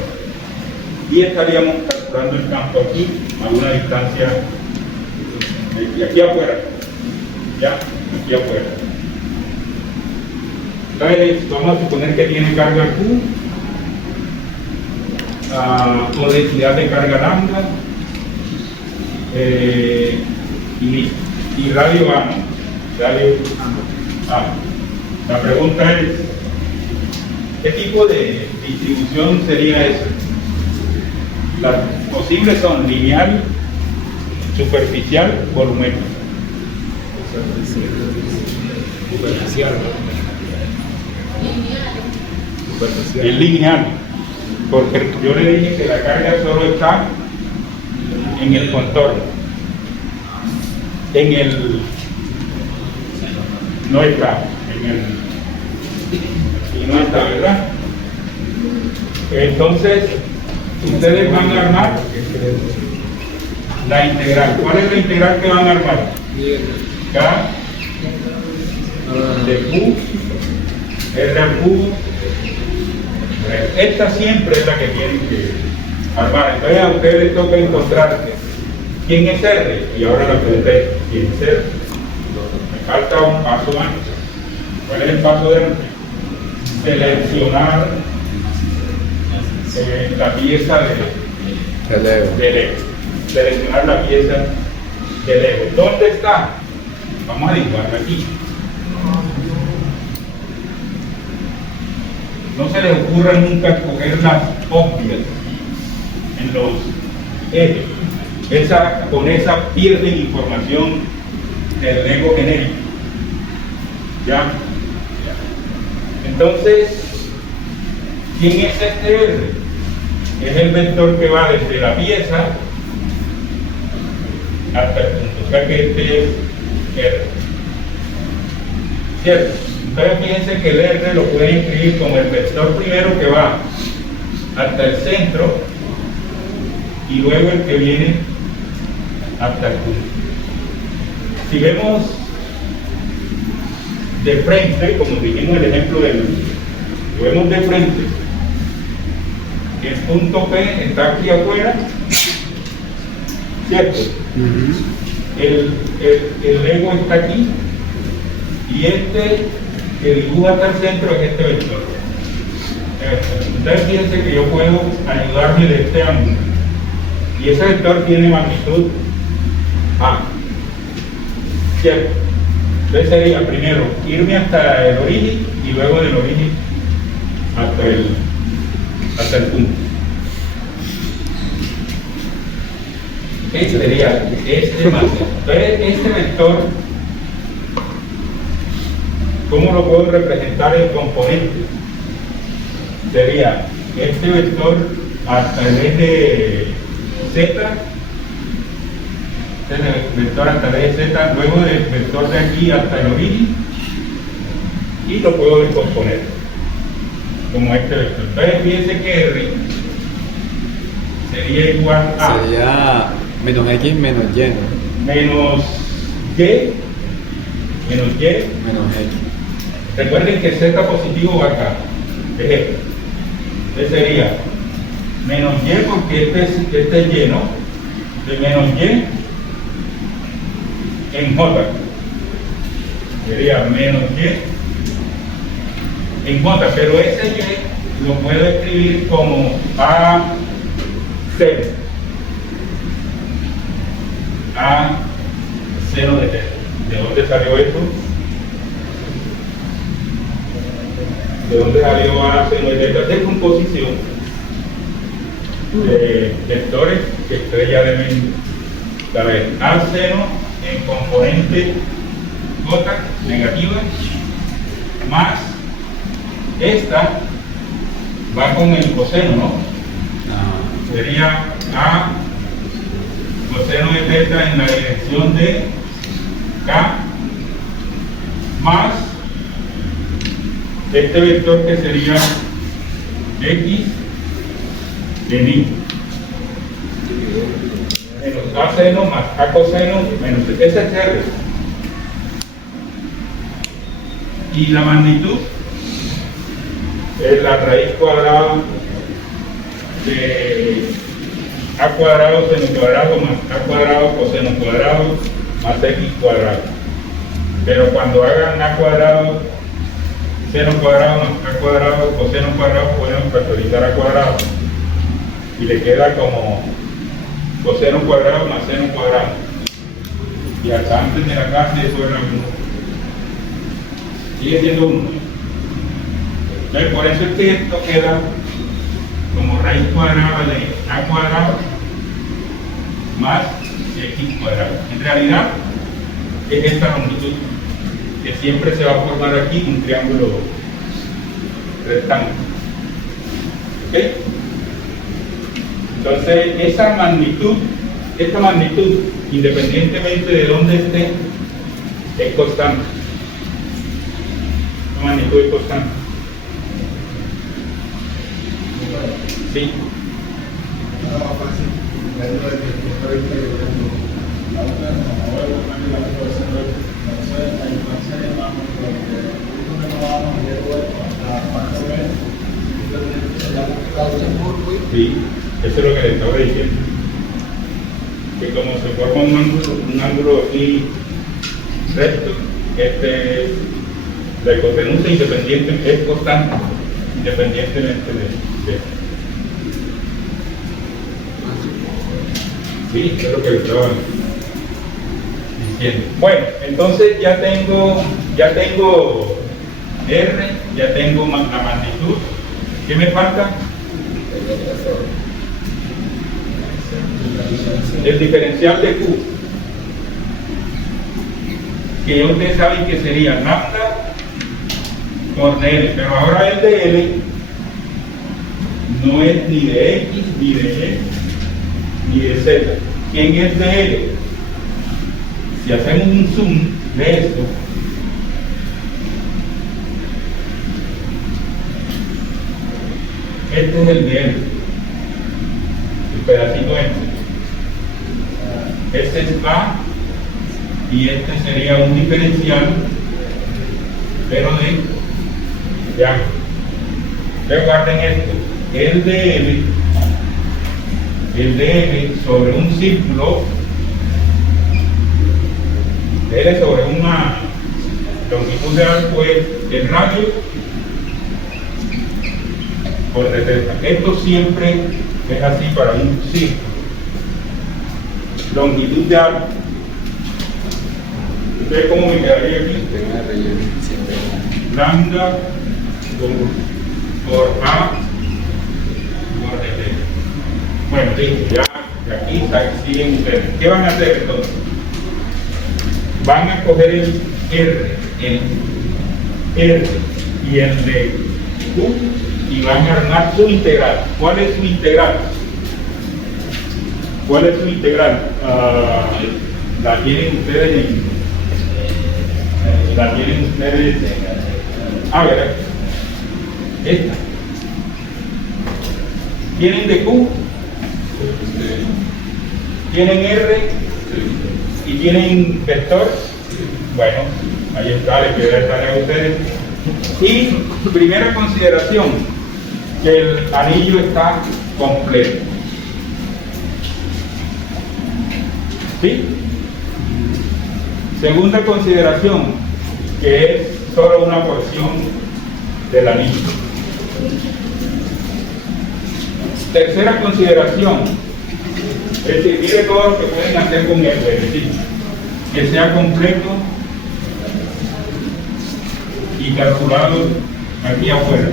Y estaríamos calculando el campo aquí a una distancia de aquí afuera. Ya, aquí afuera. Entonces, vamos a suponer que tiene carga Q, o densidad de carga lambda, y radio A, ¿no? Radio A. La pregunta es, ¿qué tipo de distribución sería esa? Las posibles son lineal, superficial, volumétrica. Superficial. Superficial. Es lineal, porque yo le dije que la carga solo está en el contorno. En el... no está, en el... y no está, ¿verdad? Entonces, ustedes van a armar la integral. ¿Cuál es la integral que van a armar? K de Q, R al cubo. Esta siempre es la que tienen que armar. Entonces a ustedes les toca encontrar quién es R. Y ahora la pregunta es, ¿quién es R? Me falta un paso antes. ¿Cuál es el paso de antes? Seleccionar la pieza El Lego. de Lego. Seleccionar la pieza de Lego. ¿Dónde está? Vamos a dibujarla aquí. No se les ocurra nunca escoger las obvias en los ejes. Con esa pierden información del Lego genérico. ¿Ya? Entonces, ¿quién es este R? Es el vector que va desde la pieza hasta el punto. O sea que este es R. ¿Cierto? Entonces fíjense que el R lo pueden escribir como el vector primero que va hasta el centro y luego el que viene hasta el punto. Si vemos de frente, como dijimos en el ejemplo del, lo vemos de frente, el punto P está aquí afuera, ¿cierto? El Lego está aquí y este que dibuja hasta el centro es este vector. Entonces fíjense que yo puedo ayudarme de este ángulo y ese vector tiene magnitud A, ¿cierto? Entonces sería primero irme hasta el origen y luego del origen hasta el punto. Este sería este más este. Entonces este vector, ¿cómo lo puedo representar en componentes? Sería este vector hasta el eje Z, este vector hasta el eje Z, luego del vector de aquí hasta el origen, y lo puedo descomponer como este vector. Entonces fíjense que R sería igual a Sería -x menos y, ¿no? menos y Menos x. Recuerden que Z positivo va acá. Entonces sería menos y porque este es y, ¿no? De menos y en J. Sería menos y en J, pero ese y lo puedo escribir como A0. A0 de t. ¿De dónde salió esto? ¿De dónde salió A seno de teta? De composición de vectores que ustedes ya deben saber. A seno en componente J negativa más esta va con el coseno, ¿no? Sería A coseno de teta en la dirección de K más este vector que sería X de mi menos A seno más A coseno menos ese es R. Y la magnitud es la raíz cuadrada de a cuadrado seno cuadrado más a cuadrado coseno cuadrado más x cuadrado. Pero cuando hagan a cuadrado, seno cuadrado más a cuadrado, coseno cuadrado, pueden factorizar a cuadrado. Y le queda como coseno cuadrado más seno cuadrado. Y hasta antes de la clase eso era 1. Sigue siendo 1. Entonces, por eso es que esto queda como raíz cuadrada de a cuadrado más x cuadrado. En realidad es esta longitud que siempre se va a formar aquí un triángulo rectángulo. ¿Ok? Entonces esta magnitud, independientemente de dónde esté, es constante. La magnitud es constante. Sí. Sí, eso es lo que le estaba diciendo. Que como se forma un ángulo aquí recto, la hipotenusa independiente es constante, independientemente de esto. Sí, eso es lo que le estaba diciendo. Bueno, entonces ya tengo R, ya tengo la magnitud. ¿Qué me falta? El diferencial de Q, que ya ustedes saben que sería lambda por L, pero ahora el de L no es ni de X, ni de Y, ni de Z. ¿Quién es de L? Si hacemos un zoom de esto, este es el de L, el pedacito este es A, y este sería un diferencial, pero de A. Recuerden esto, el de L sobre un círculo, L sobre una longitud de arco es el radio por θ. Esto siempre es así para un círculo. Longitud de arco. ¿Ustedes cómo me quedaría aquí? Lambda por A por θ. Bueno, listo, ya aquí siguen ustedes. ¿Qué van a hacer entonces? Van a coger el R y el de Q y van a armar su integral. ¿Cuál es su integral? ¿Cuál es su integral? La tienen ustedes ver, esta. ¿Tienen de Q? ¿Tienen R? ¿Y tienen vector? Bueno, ahí está, les queda esta a ustedes. Y primera consideración, que el anillo está completo. ¿Sí? Segunda consideración, que es solo una porción del anillo. Tercera consideración, es decir, mire todo lo que pueden hacer con el beneficio, que sea completo y calculado aquí afuera,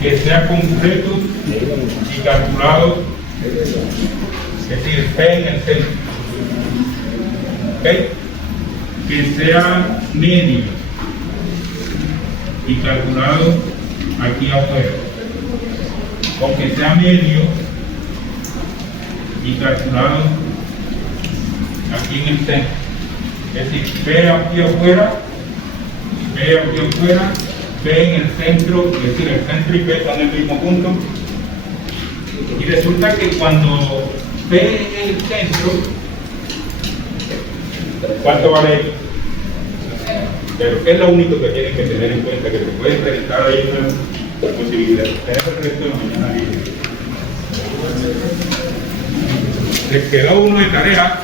que sea completo y calculado, es decir, P en el centro, ¿okay? Que sea medio y calculado aquí afuera, o que sea medio y calculado aquí en el centro, es decir, P aquí afuera, P en el centro, es decir, el centro y P están en el mismo punto, y resulta que cuando P en el centro, ¿cuánto vale? Pero es lo único que tienen que tener en cuenta, que se pueden presentar ahí una posibilidad. Tenemos el resto de mañana libre. Les quedó uno de tarea